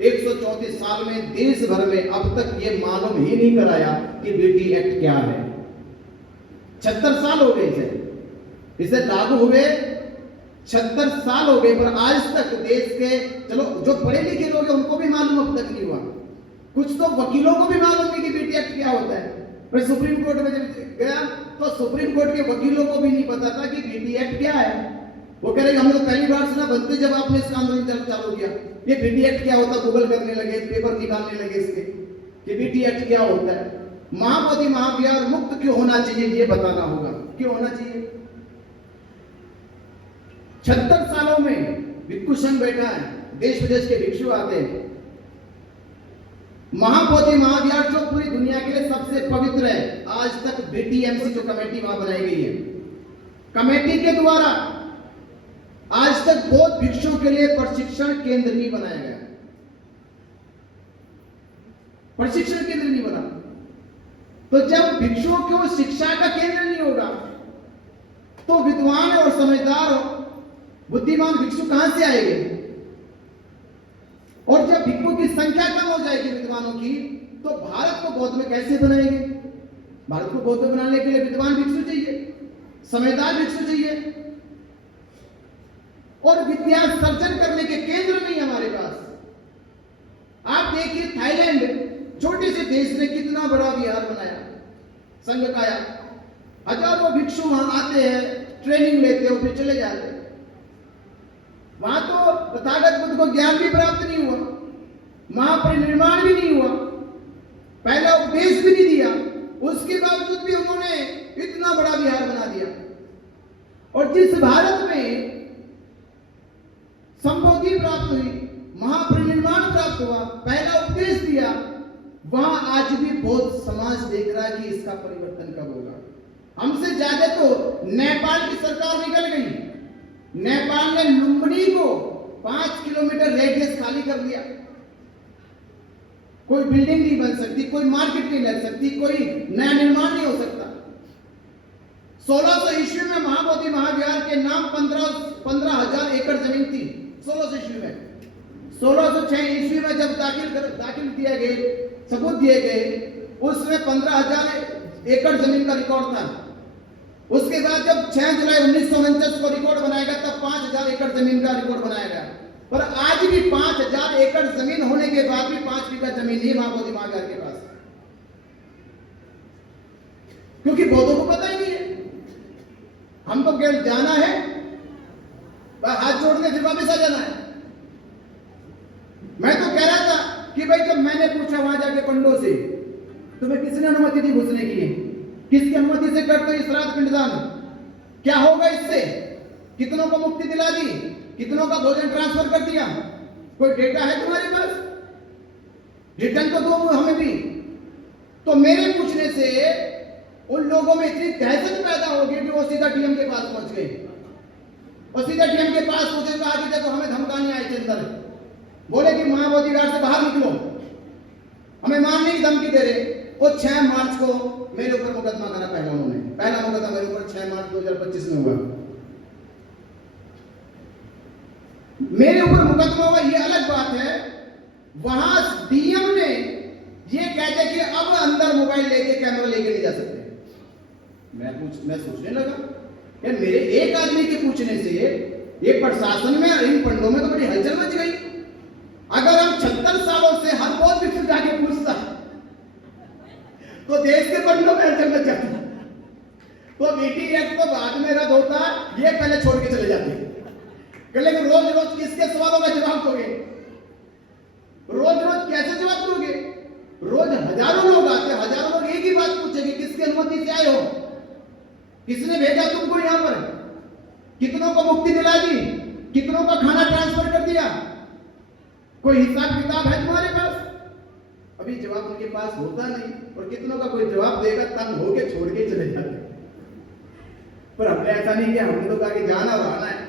134 साल में देश भर में अब तक ये मालूम ही नहीं कराया कि बीटी एक्ट क्या है। 76 साल हो गए इसे लागू हुए, 76 साल हो गए, पर आज तक देश के, चलो जो पढ़े लिखे लोग हैं उनको भी मालूम अब तक नहीं हुआ, कुछ तो वकीलों को भी मालूम नहीं कि बीटी एक्ट क्या होता है। मैं सुप्रीम कोर्ट में जब गया तो सुप्रीम कोर्ट के वकीलों को भी नहीं पता था कि बीटी एक्ट क्या है। वो कह रहे हमने तो पहली बार सुना, बनते जब आपने इसका आंदोलन चालू किया, ये बीटी एक्ट क्या होता, गूगल करने लगे, पेपर निकालने लगे इसके कि बीटी एक्ट क्या होता है। महाबोधि महावीर मुक्त क्यों होना चाहिए ये बताना होगा, क्यों होना चाहिए। 76 सालों में भिक्षु संघ बैठा है, देश विदेश के भिक्षु आते हैं। महाबोधि महावीर जो पूरी दुनिया के लिए सबसे पवित्र है, आज तक बीटीएमसी जो कमेटी वहां बनाई गई है, कमेटी के द्वारा आज तक बौद्ध भिक्षुओं के लिए प्रशिक्षण केंद्र नहीं बनाया गया, प्रशिक्षण केंद्र नहीं बना। तो जब भिक्षुओं को शिक्षा का केंद्र नहीं होगा तो विद्वान और समझदार बुद्धिमान भिक्षु कहां से आएंगे। और जब भिक्षुओं की संख्या कम हो जाएगी विद्वानों की, तो भारत को बौद्ध में कैसे बनाएंगे। भारत को बौद्ध बनाने के लिए विद्वान भिक्षु चाहिए, समझदार भिक्षु चाहिए, और विद्या सर्जन करने के केंद्र नहीं हमारे पास। आप देखिए थाईलैंड छोटे से देश ने कितना बड़ा विहार बनाया, संघ काया, हजारों भिक्षु वहां आते हैं, ट्रेनिंग लेते हैं, फिर चले जाते हैं। वहां तो तथागत बुद्ध को ज्ञान भी प्राप्त नहीं हुआ, महापरिनिर्वाण भी नहीं हुआ, पहला उपदेश भी नहीं दिया, उसके बावजूद भी उन्होंने इतना बड़ा विहार बना दिया। और जिस भारत में संबोधि प्राप्त हुई, महापरिनिर्वाण प्राप्त हुआ, पहला उपदेश दिया, वहां आज भी बौद्ध समाज देख रहा है कि इसका परिवर्तन कब होगा। हमसे ज्यादा तो नेपाल की सरकार निकल गई। नेपाल ने लुम्बिनी को 5 किलोमीटर रेडियस खाली कर दिया, कोई बिल्डिंग नहीं बन सकती, कोई मार्केट नहीं लग सकती, कोई नया निर्माण नहीं हो सकता। 1600 ईस्वी में महाबोधि महावीर के नाम 15,000 एकड़ जमीन थी। 1600 ईस्वी में, 1606 ईस्वी में जब दाखिल दिए गए, सबूत दिए गए, उसमें 15,000 एकड़ जमीन का रिकॉर्ड था। उसके बाद जब 6 जुलाई 1949 को रिकॉर्ड बनाया गया, तब 5,000 एकड़ जमीन का रिकॉर्ड बनाया गया। पर आज भी 5,000 एकड़ जमीन होने के बाद भी 5 बीघा जमीन नहीं महाबोधि महावीर के पास, क्योंकि बौद्धों को पता ही नहीं है। हमको केवल जाना है, हाथ जोड़ने फिर वापस आ जाना है। मैं तो कह रहा था कि भाई जब मैंने पूछा वहां जाके पंडों से, तुम्हें किसने अनुमति दी घुसने की, किसकी अनुमति से करते हो श्राद्ध पिंडदान, क्या होगा इससे, कितनों को मुक्ति दिला दी, कितनों का भोजन ट्रांसफर कर दिया, कोई डेटा है तुम्हारे पास, रिटर्न तो दो हमें भी। तो मेरे पूछने से उन लोगों में इतनी दहशत पैदा हो गई कि वो सीधा डीएम के पास पहुंच गए, और सीधा डीएम के पास पहुंचे तो आगे देखो हमें धमकाने आए थे अंदर, बोले कि महाबोधि विहार से बाहर निकलो, हमें मारने की धमकी दे रहे। और 6 मार्च को मेरे ऊपर मुकदमा करा, पहला मुकदमा मेरे ऊपर 6 मार्च 2025 में हुआ। मेरे ऊपर मुकदमा हुआ, ये अलग बात है। वहां डीएम ने ये कहते कि अब अंदर मोबाइल लेके कैमरा लेके नहीं जा सकते। मैं सोचने लगा यार मेरे एक आदमी के पूछने से ये प्रशासन में इन पंडों में तो बड़ी हलचल मच गई। अगर हम 76 सालों से हर बहुत भी जाके पूछता तो देश के पंडों में हलचल मच जाती। तो मीटिंग एक्ट तो बाद में रद्द होता, ये पहले छोड़ के चले जाते। लेकिन रोज रोज किसके सवालों का जवाब दोगे? रोज रोज कैसे जवाब दोगे? रोज हजारों लोग आते, हजारों लोग एक ही बात पूछेंगे, किसकी अनुमति से आए हो? किसने भेजा तुमको यहां पर? कितनों को मुक्ति दिला दी? कितनों का खाना ट्रांसफर कर दिया? कोई हिसाब किताब है तुम्हारे पास? अभी जवाब उनके पास होता नहीं, और कितनों का कोई जवाब देगा तंग होके छोड़ के चले जाते। पर हमने ऐसा नहीं किया, हमने तो कहा कि जाना और आना है।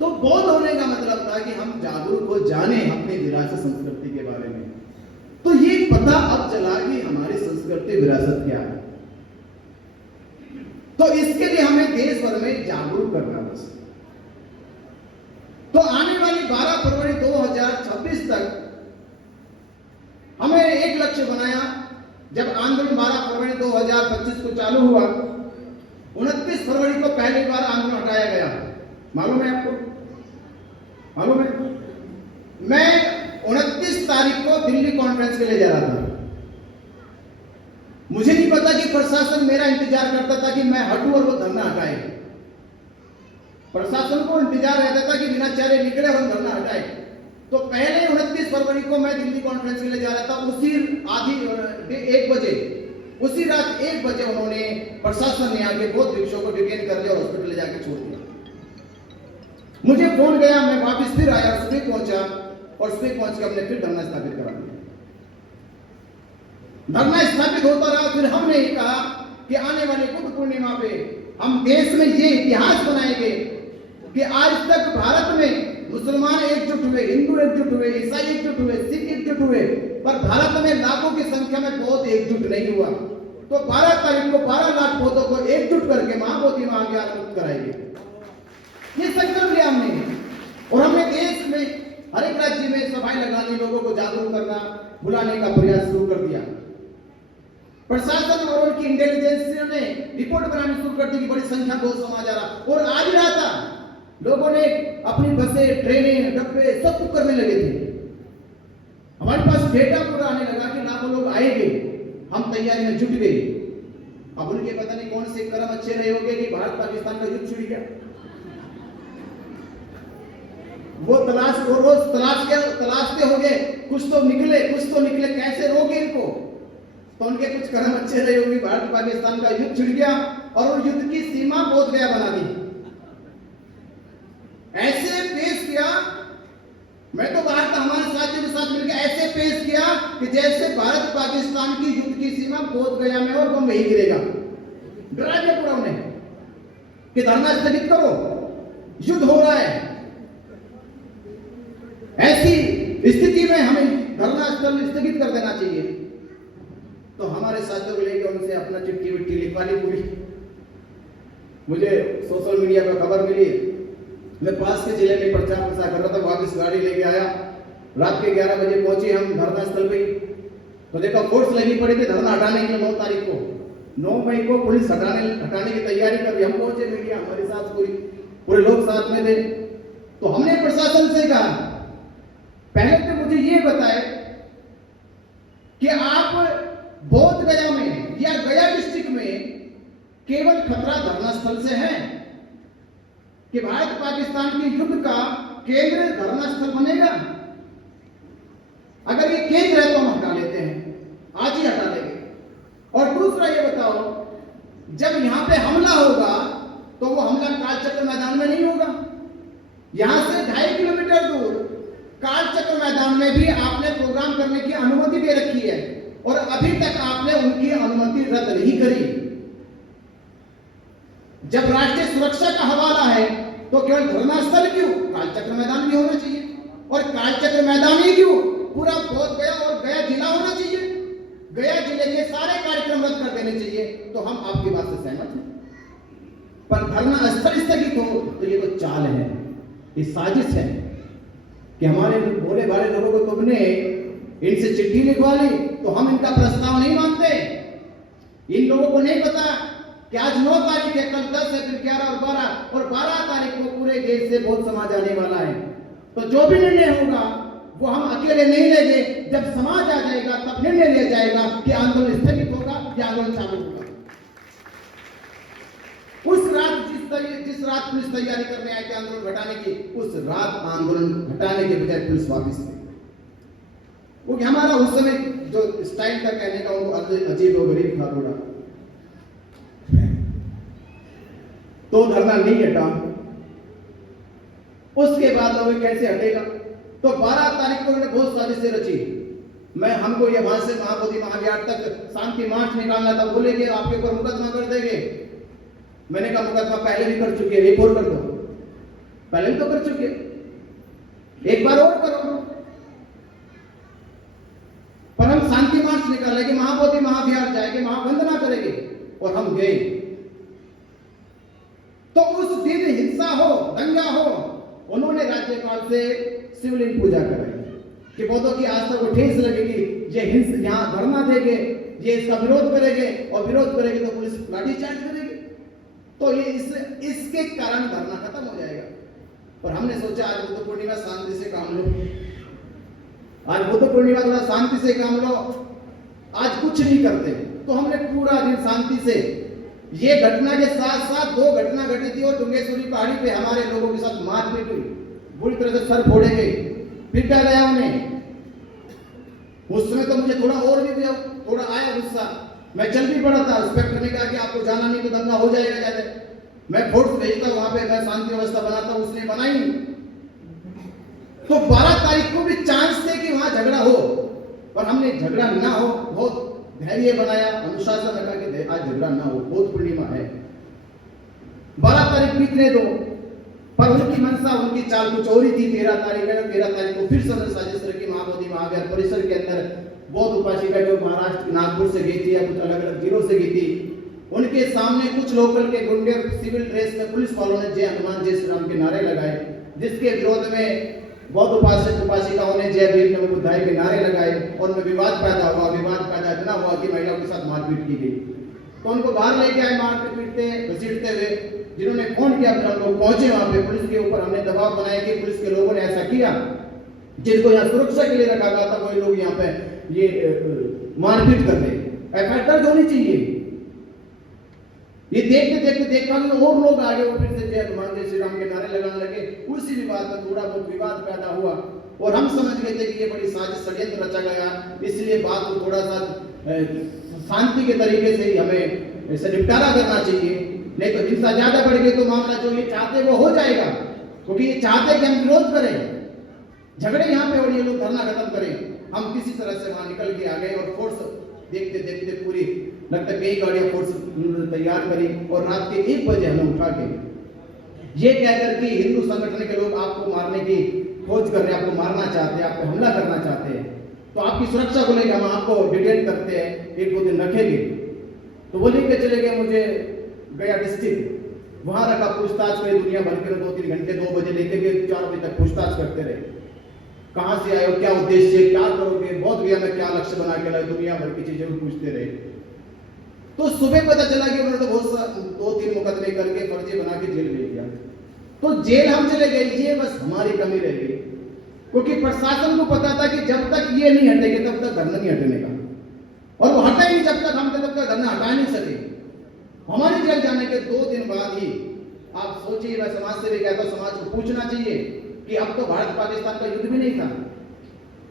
तो बोध होने का मतलब था कि हम जागरूक हो, जाने अपनी विरासत संस्कृति के बारे में। तो ये पता अब चला कि हमारी संस्कृति विरासत क्या है। तो इसके लिए हमें देश भर में जागरूक करना बस। तो आने वाली 12 फरवरी 2026 तक हमें एक लक्ष्य बनाया। जब आंदोलन 12 फरवरी 2025 को चालू हुआ, 29 फरवरी को पहली बार आंदोलन हटाया गया। मालूम है आपको? मालूम है? मैं 29 तारीख को दिल्ली कॉन्फ्रेंस के लिए जा रहा था। मुझे नहीं पता कि प्रशासन मेरा इंतजार करता था कि मैं हटूं और वो धरना हटाए। प्रशासन को इंतजार रहता था कि बिना चारे निकले और हम धरना हटाए। तो पहले 29 फरवरी को मैं दिल्ली कॉन्फ्रेंस के लिए जा रहा था। उसी आधी 1 बजे, उसी रात 1 बजे उन्होंने प्रशासन ने आके बहुत रिक्शों को डिटेन कर लिया और हॉस्पिटल ले जाके छोड़ दिया। मुझे फोन गया, मैं वापस फिर आया, सुबह पहुंचा, और सुबह पहुंच के हमने फिर धरना स्थापित करा दिया। धरना स्थापित होता रहा। फिर हमने ये कहा कि आने वाली बुद्ध पूर्णिमा पे हम देश में ये इतिहास बनाएंगे कि आज तक भारत में मुसलमान एकजुट हुए, हिंदू एकजुट हुए, ईसाई एकजुट हुए, सिख एकजुट हुए, पर भारत में लाखों की संख्या में बौद्ध एकजुट नहीं हुआ। तो 12 तारीख को 12 लाख बौद्धों को एकजुट करके महाबोधि महाज्ञान मुक्त कराएंगे। ये संकल्प लिया हमने, और हमने देश में हर एक राज्य में सभाएं लगाने, लोगों को जागरूक करना, बुलाने का प्रयास शुरू कर दिया। प्रशासन और उनकी इंटेलिजेंस ने रिपोर्ट बनानी शुरू कर दी कि बड़ी संख्या बहुत समाज आ रहा, और आ भी रहा था। लोगों ने अपनी बसें, ट्रेनें, डब्बे सब बुक करने लगे थे। हमारे पास डेटा पूरा आने लगा कि लाखों लोग आएंगे। हम तैयारी में जुट गए। अब उनके पता नहीं कौन से कर्म अच्छे रहे होंगे कि भारत पाकिस्तान का युद्ध छिड़ गया। वो रोज तलाशते होंगे, कुछ तो निकले, कैसे रोके इनको। तो उनके कुछ कर्म अच्छे रहे होंगे, भारत पाकिस्तान का युद्ध छिड़ गया और वो युद्ध की सीमा बोध गया बना दी। ऐसे पेश किया, मैं तो बाहर था, हमारे साथियों के साथ मिलकर ऐसे पेश किया कि जैसे भारत पाकिस्तान की युद्ध की सीमा बोध गया में और बम वही गिरेगा। डरा दिया पूरा उन्हें कि धरना स्थगित करो, युद्ध हो रहा है। ऐसी स्थिति में हमें धरना स्थगित कर देना चाहिए। तो हमारे साथियों को लेकर उनसे अपना चिट्ठी विट्ठी लिखवा ली पूरी। मुझे सोशल मीडिया पर खबर मिली, मैं पास के जिले में प्रचार प्रसार कर रहा था, वापस गाड़ी लेके आया। रात के 11 बजे पहुंचे हम धरना स्थल पे। तो देखा फोर्स लगी पड़ी थी धरना हटाने के लिए। 9 तारीख को, 9 मई को पुलिस हटाने की तैयारी कर रही। हम पहुंचे, मीडिया हमारे साथ, पूरे लोग साथ में थे। तो हमने प्रशासन से कहा, पहले तो मुझे ये बताए कि आप बोध गया में या गया डिस्ट्रिक्ट में केवल खतरा धरना स्थल से है कि भारत पाकिस्तान के युद्ध का केंद्र धरना स्थल बनेगा? अगर ये केंद्र है तो हम हटा लेते हैं, आज ही हटा देंगे। और दूसरा ये बताओ, जब यहां पे हमला होगा तो वो हमला कालचक्र मैदान में नहीं होगा। यहां से 2.5 किलोमीटर दूर कालचक्र मैदान में भी आपने प्रोग्राम करने की अनुमति दे रखी है, और अभी तक आपने उनकी अनुमति रद्द नहीं करी। जब राष्ट्रीय सुरक्षा का हवाला है तो केवल धरना स्थल क्यों, कालचक्र मैदान भी होना चाहिए। और कालचक्र मैदान ही क्यों, पूरा बोध गया और गया जिला होना चाहिए। गया जिले के सारे कार्यक्रम रद्द कर देने चाहिए। तो हम आपकी बात से सहमत हैं, पर धरना स्थल स्थगित हो तो ये तो चाल है, ये साजिश है कि हमारे भोले भाले लोगों को तुमने इनसे चिट्ठी लिखवा ली तो हम इनका प्रस्ताव नहीं मानते। इन लोगों को नहीं पता कि आज 9 तारीख है, कल 10 है, फिर 11 और 12 तारीख को पूरे देश से बहुत समाज आने वाला है। तो जो भी निर्णय होगा वो हम अकेले नहीं लेंगे। जब समाज आ जाएगा तब निर्णय लिया जाएगा कि आंदोलन स्थगित होगा या आंदोलन चालू होगा। उस रात जिस रात पुलिस तैयारी करने आई थी आंदोलन घटाने की, उस रात आंदोलन घटाने के बजाय पुलिस वापस गई। क्योंकि हमारा उस समय जो स्टाइल था कहने का वो अजीब और गरीब था थोड़ा। तो धरना नहीं हटा। उसके बाद लोग कैसे हटेगा? तो 12 तारीख को उन्होंने बहुत साजिशें रची। हमको ये वहां से महाबोधि महाविहार तक शांति मार्च निकालना था। बोले कि आपके ऊपर मुकदमा कर देंगे। मैंने कहा मुकदमा पहले भी कर चुके, एक और कर दो। पहले भी तो कर चुके, एक बार और करो। पर हम शांति मार्च निकालेंगे, महाबोधि महाविहार जाएंगे, महावंदना करेंगे। और हम गए। तो उस दिन हिंसा हो, दंगा हो, उन्होंने राज्यपाल से शिवलिंग पूजा कराई कि बौद्धों की आस्था को ठेस लगेगी, ये हिंसा यहां धरना देंगे, ये इसका विरोध करेंगे और विरोध करेंगे तो पुलिस लाठीचार्ज करेगी। तो ये इसके कारण धरना खत्म हो जाएगा। और हमने सोचा आज बुद्ध पूर्णिमा शांति से काम लो, आज बुद्ध पूर्णिमा थोड़ा शांति से काम लो। आज कुछ नहीं करते। तो हमने पूरा दिन शांति से, ये घटना के साथ साथ 2 घटना घटी थी और डुंगेश्वरी पहाड़ी पे हमारे लोगों के साथ मारपीट हुई, बुरी तरह से सर फोड़े गए, पीटा गया उन्हें। उस समय तो मुझे थोड़ा और भी थोड़ा आया गुस्सा। मैं चल भी पड़ा था। इंस्पेक्टर ने कहा कि आपको जाना नहीं तो दंगा हो जाएगा। कहते मैं फोर्स भेजता वहां पे, मैं शांति व्यवस्था बनाता, उसने बनाई। तो 12 तारीख को भी चांस थे कि वहां झगड़ा हो, पर हमने झगड़ा ना हो, बहुत धैर्य बनाया, अनुशासन रखा कि आज झगड़ा ना हो, बहुत पूर्णिमा है, 12 तारीख बीतने दो। पर उनकी मंशा, उनकी चाल कुछ और ही थी। 13 तारीख को फिर समझ साजिश रखी महाबोधि महाविहार परिसर के अंदर। बौद्ध उपासिका जो महाराष्ट्र नागपुर से गई थी या कुछ अलग अलग जिलों से गई थी, उनके सामने कुछ लोकल के गुंडे सिविल ड्रेस में पुलिस वालों ने जय हनुमान जय श्री राम के नारे लगाए, जिसके विरोध में बौद्ध उपासिकाओं ने जय भीम नमो बुद्धाय के नारे लगाए और उनमें विवाद पैदा हुआ। विवाद पैदा इतना हुआ कि महिलाओं के साथ मारपीट की गई। तो उनको बाहर लेके आए मारपीट पीटते घसीटते हुए। जिन्होंने फोन किया फिर हम लोग पहुंचे वहां पे। पुलिस के ऊपर हमने दबाव बनाया कि पुलिस के लोगों ने ऐसा किया, जिनको यहाँ सुरक्षा के लिए रखा गया था वही लोग यहाँ पे ये मारपीट कर रहे। एफआईआर दर्ज होनी चाहिए। ये देखते देखा कि और लोग आगे वो फिर से जय हनुमान जय श्री राम के नारे लगाने लगे। उसी विवाद में थोड़ा बहुत विवाद पैदा हुआ और हम समझ गए थे कि ये बड़ी साजिश षड्यंत्र रचा गया, इसलिए बात को थोड़ा सा शांति के तरीके से ही हमें इसे निपटारा करना चाहिए। नहीं तो हिंसा ज्यादा बढ़ गई तो मामला जो ये चाहते वो हो जाएगा, क्योंकि ये चाहते कि हम विरोध करें, झगड़े यहाँ पे और ये लोग धरना खत्म करें। हम किसी तरह से वहां निकल के आ गए और फोर्स देखते देखते पूरी लगता कई गाड़ियां फोर्स तैयार करी और रात के 1 बजे हमें उठा के ये कहकर कि हिंदू संगठन के लोग आपको मारने की खोज कर रहे हैं, आपको मारना चाहते हैं, आप पे हमला करना चाहते हैं, तो आपकी सुरक्षा को लेकर हम आपको डिटेन करते हैं, 1-2 दिन रखेंगे। तो वो लेके चले गए मुझे गया डिस्ट्रिक्ट, वहां रखा, पूछताछ करी दुनिया भर के 2-3 घंटे, 2 बजे लेके गए, 4 बजे तक पूछताछ करते रहे। कहां से आए हो, क्या उद्देश्य है, क्या करोगे, बहुत गया में क्या लक्ष्य बना के लाए, दुनिया भर की चीजें पूछते रहे। तो सुबह पता चला कि उन्होंने तो बहुत 2-3 मुकदमे करके फर्जी बना के जेल भेज दिया। तो जेल हम चले गए, ये बस हमारी कमी रह गई, क्योंकि प्रशासन को पता था कि जब तक ये नहीं हटेंगे तब तक धरना नहीं हटने का, और वो हटा ही नहीं जब तक हम तब तक धरना हटा नहीं सके। हमारी जेल जाने के 2 दिन बाद ही आप सोचिए, मैं समाज से भी कहता हूं, समाज को पूछना चाहिए कि अब तो भारत पाकिस्तान का युद्ध भी नहीं था,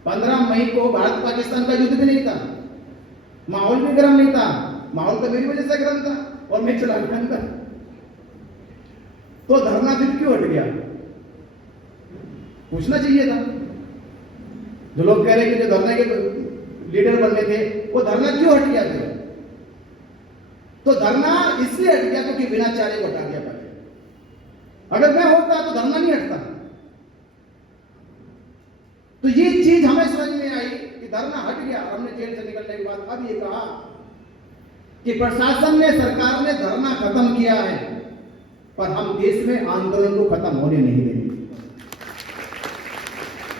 15 मई को भारत पाकिस्तान का युद्ध भी नहीं था, माहौल भी गर्म नहीं था, माहौल तो मेरी वजह से गर्म था और मैं चला गया अंदर। तो धरना फिर क्यों हट गया, पूछना चाहिए था। जो लोग कह रहे हैं कि जो धरने के लीडर बनने थे वो धरना क्यों हट गया फिर? तो धरना इसलिए हट गया क्योंकि बिना चारे को हटा दिया पहले। अगर मैं होता तो धरना नहीं हटता। तो ये चीज हमें समझ में आई कि धरना हट गया। हमने जेल से निकलने के बाद अब ये कहा कि प्रशासन ने, सरकार ने धरना खत्म किया है, पर हम देश में आंदोलन को खत्म होने नहीं देंगे।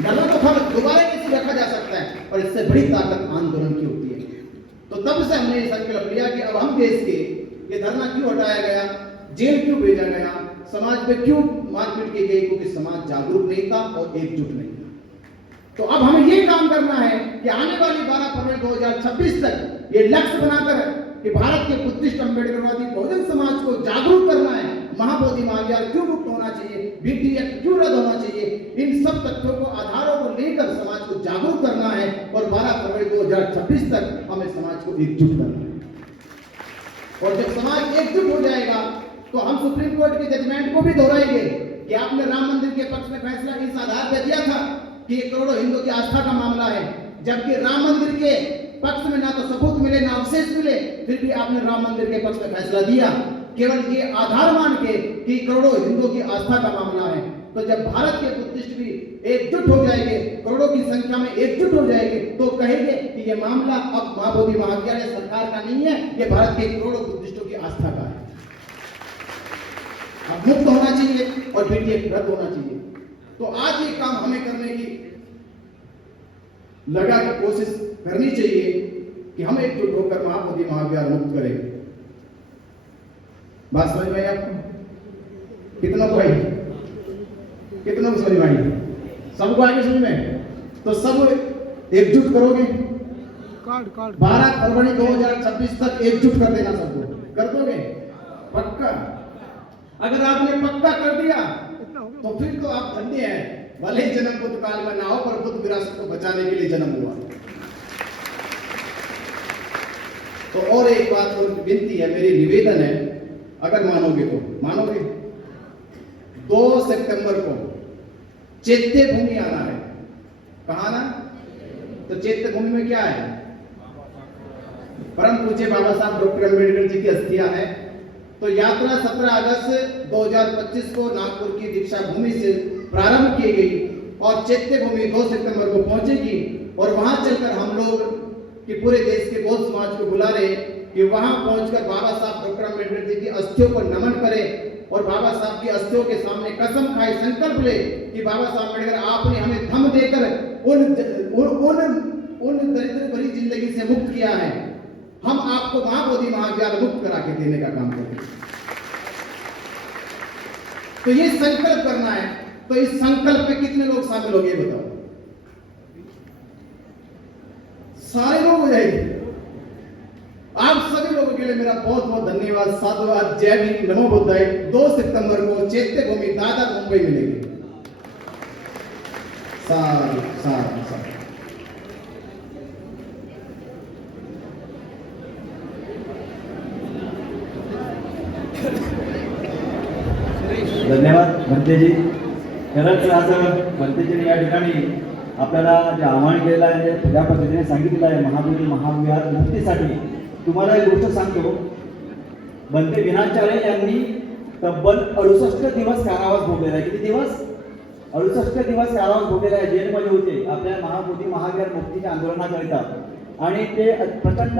धरना तो दोबारा कैसे रखा जा सकता है? और इससे बड़ी ताकत आंदोलन की होती है। तो तब से हमने ये संकल्प लिया कि अब हम देश के ये धरना क्यों हटाया गया, जेल क्यों भेजा गया, समाज पे क्यों मारपीट की गई, क्योंकि समाज जागरूक नहीं था और एकजुट नहीं था। तो अब हमें ये काम करना है कि आने वाली 12 फरवरी 2026 तक ये लक्ष्य बनाकर कि भारत के बुद्धिस्ट अम्बेडकरवादी बहुजन समाज को जागरूक करना है। महाबोधि महाविहार क्यों मुक्त होना चाहिए, बीटी एक्ट क्यों रद्द होना चाहिए, इन सब तथ्यों को आधारों को लेकर समाज को जागरूक करना है और 12 फरवरी 2026 तक हमें समाज को एकजुट करना है। और जब समाज एकजुट हो जाएगा तो हम सुप्रीम कोर्ट के जजमेंट को भी दोहराएंगे कि आपने राम मंदिर के पक्ष में फैसला इस आधार पर दिया था कि ये करोड़ों हिंदुओं की आस्था का मामला है, जबकि राम मंदिर के पक्ष में ना तो सबूत मिले ना अवशेष मिले, फिर भी आपने राम मंदिर के पक्ष में फैसला दिया केवल ये आधार मान के कि करोड़ों हिंदुओं की आस्था का मामला है। तो जब भारत के बुद्धिस्ट भी एकजुट हो जाएंगे, करोड़ों की संख्या में एकजुट हो जाएंगे, तो कहेंगे कि ये मामला अब महाबोधि महाविहार सरकार का नहीं है, ये भारत के करोड़ों बुद्धिस्टों की आस्था का है। अब मुक्त होना चाहिए और बीटी एक्ट रद्द होना चाहिए। तो आज ये काम हमें करने की लगा की कोशिश करनी चाहिए कि हम एकजुट होकर महाबोधि महाविहार मुक्त करें। बात समझ में आई आपको? कितना को आई? कितना को समझ में आई? सबको आगे समझ में? तो सब एकजुट करोगे? 12 फरवरी 2026 तक एकजुट कर देना सबको। कर दोगे? पक्का? अगर आपने पक्का कर दिया तो फिर तो आप धन्य हैं। भले ही जन्म बुद्ध काल में ना हो, पर बुद्ध विरासत को बचाने के लिए जन्म हुआ। तो और एक बात और विनती है, मेरी निवेदन है, अगर मानोगे तो मानोगे, 2 सितंबर को चैत्य भूमि आना है। कहाँ आना? तो चैत्य भूमि में क्या है? परम पूज्य बाबा साहब डॉक्टर अम्बेडकर जी की अस्थियां है। तो यात्रा 17 अगस्त 2025 को नागपुर की दीक्षा भूमि से प्रारंभ की गई और चैत्य भूमि 2 सितंबर को पहुंचेगी। और वहां चलकर हम लोग कि पूरे देश के बौद्ध समाज को बुला रहे कि वहां पहुंचकर बाबा साहब डॉक्टर अम्बेडकर जी की अस्थियों को नमन करें और बाबा साहब की अस्थियों के सामने कसम खाए, संकल्प ले कि बाबा साहब अम्बेडकर आपने हमें दम देकर उन दरिद्र भरी जिंदगी से मुक्त किया है, हम आपको महाबोधि महाविहार मुक्त करा के देने का काम करें। तो ये संकल्प करना है। तो इस संकल्प में कितने लोग शामिल हो गए बताओ? सारे लोग हो जाएंगे। आप सभी लोगों के लिए मेरा बहुत बहुत धन्यवाद, साधुवाद, जय भीम, नमो बुद्धाय। 2 सितंबर को चैत्य भूमि दादर मुंबई मिलेगी। साधु साधु साधु। धन्यवाद भंतेजी। खरंच असं भंतेजीने या ठिकाणी आपल्याला जे आव्हान केलेलं आहे, ज्या पद्धतीने सांगितलेलं आहे महाबोधी महाविहार मुक्तीसाठी, तुम्हाला एक गोष्ट सांगतो, भंते विनाचार्य यांनी तब्बल 68 दिवस कारावास भोगलेला आहे. किती दिवस? 68 दिवस कारावास भोगलेला आहे. जेलमध्ये होते आपल्या महाबोधी महाविहार मुक्तीच्या आंदोलनाकरिता आणि ते प्रचंड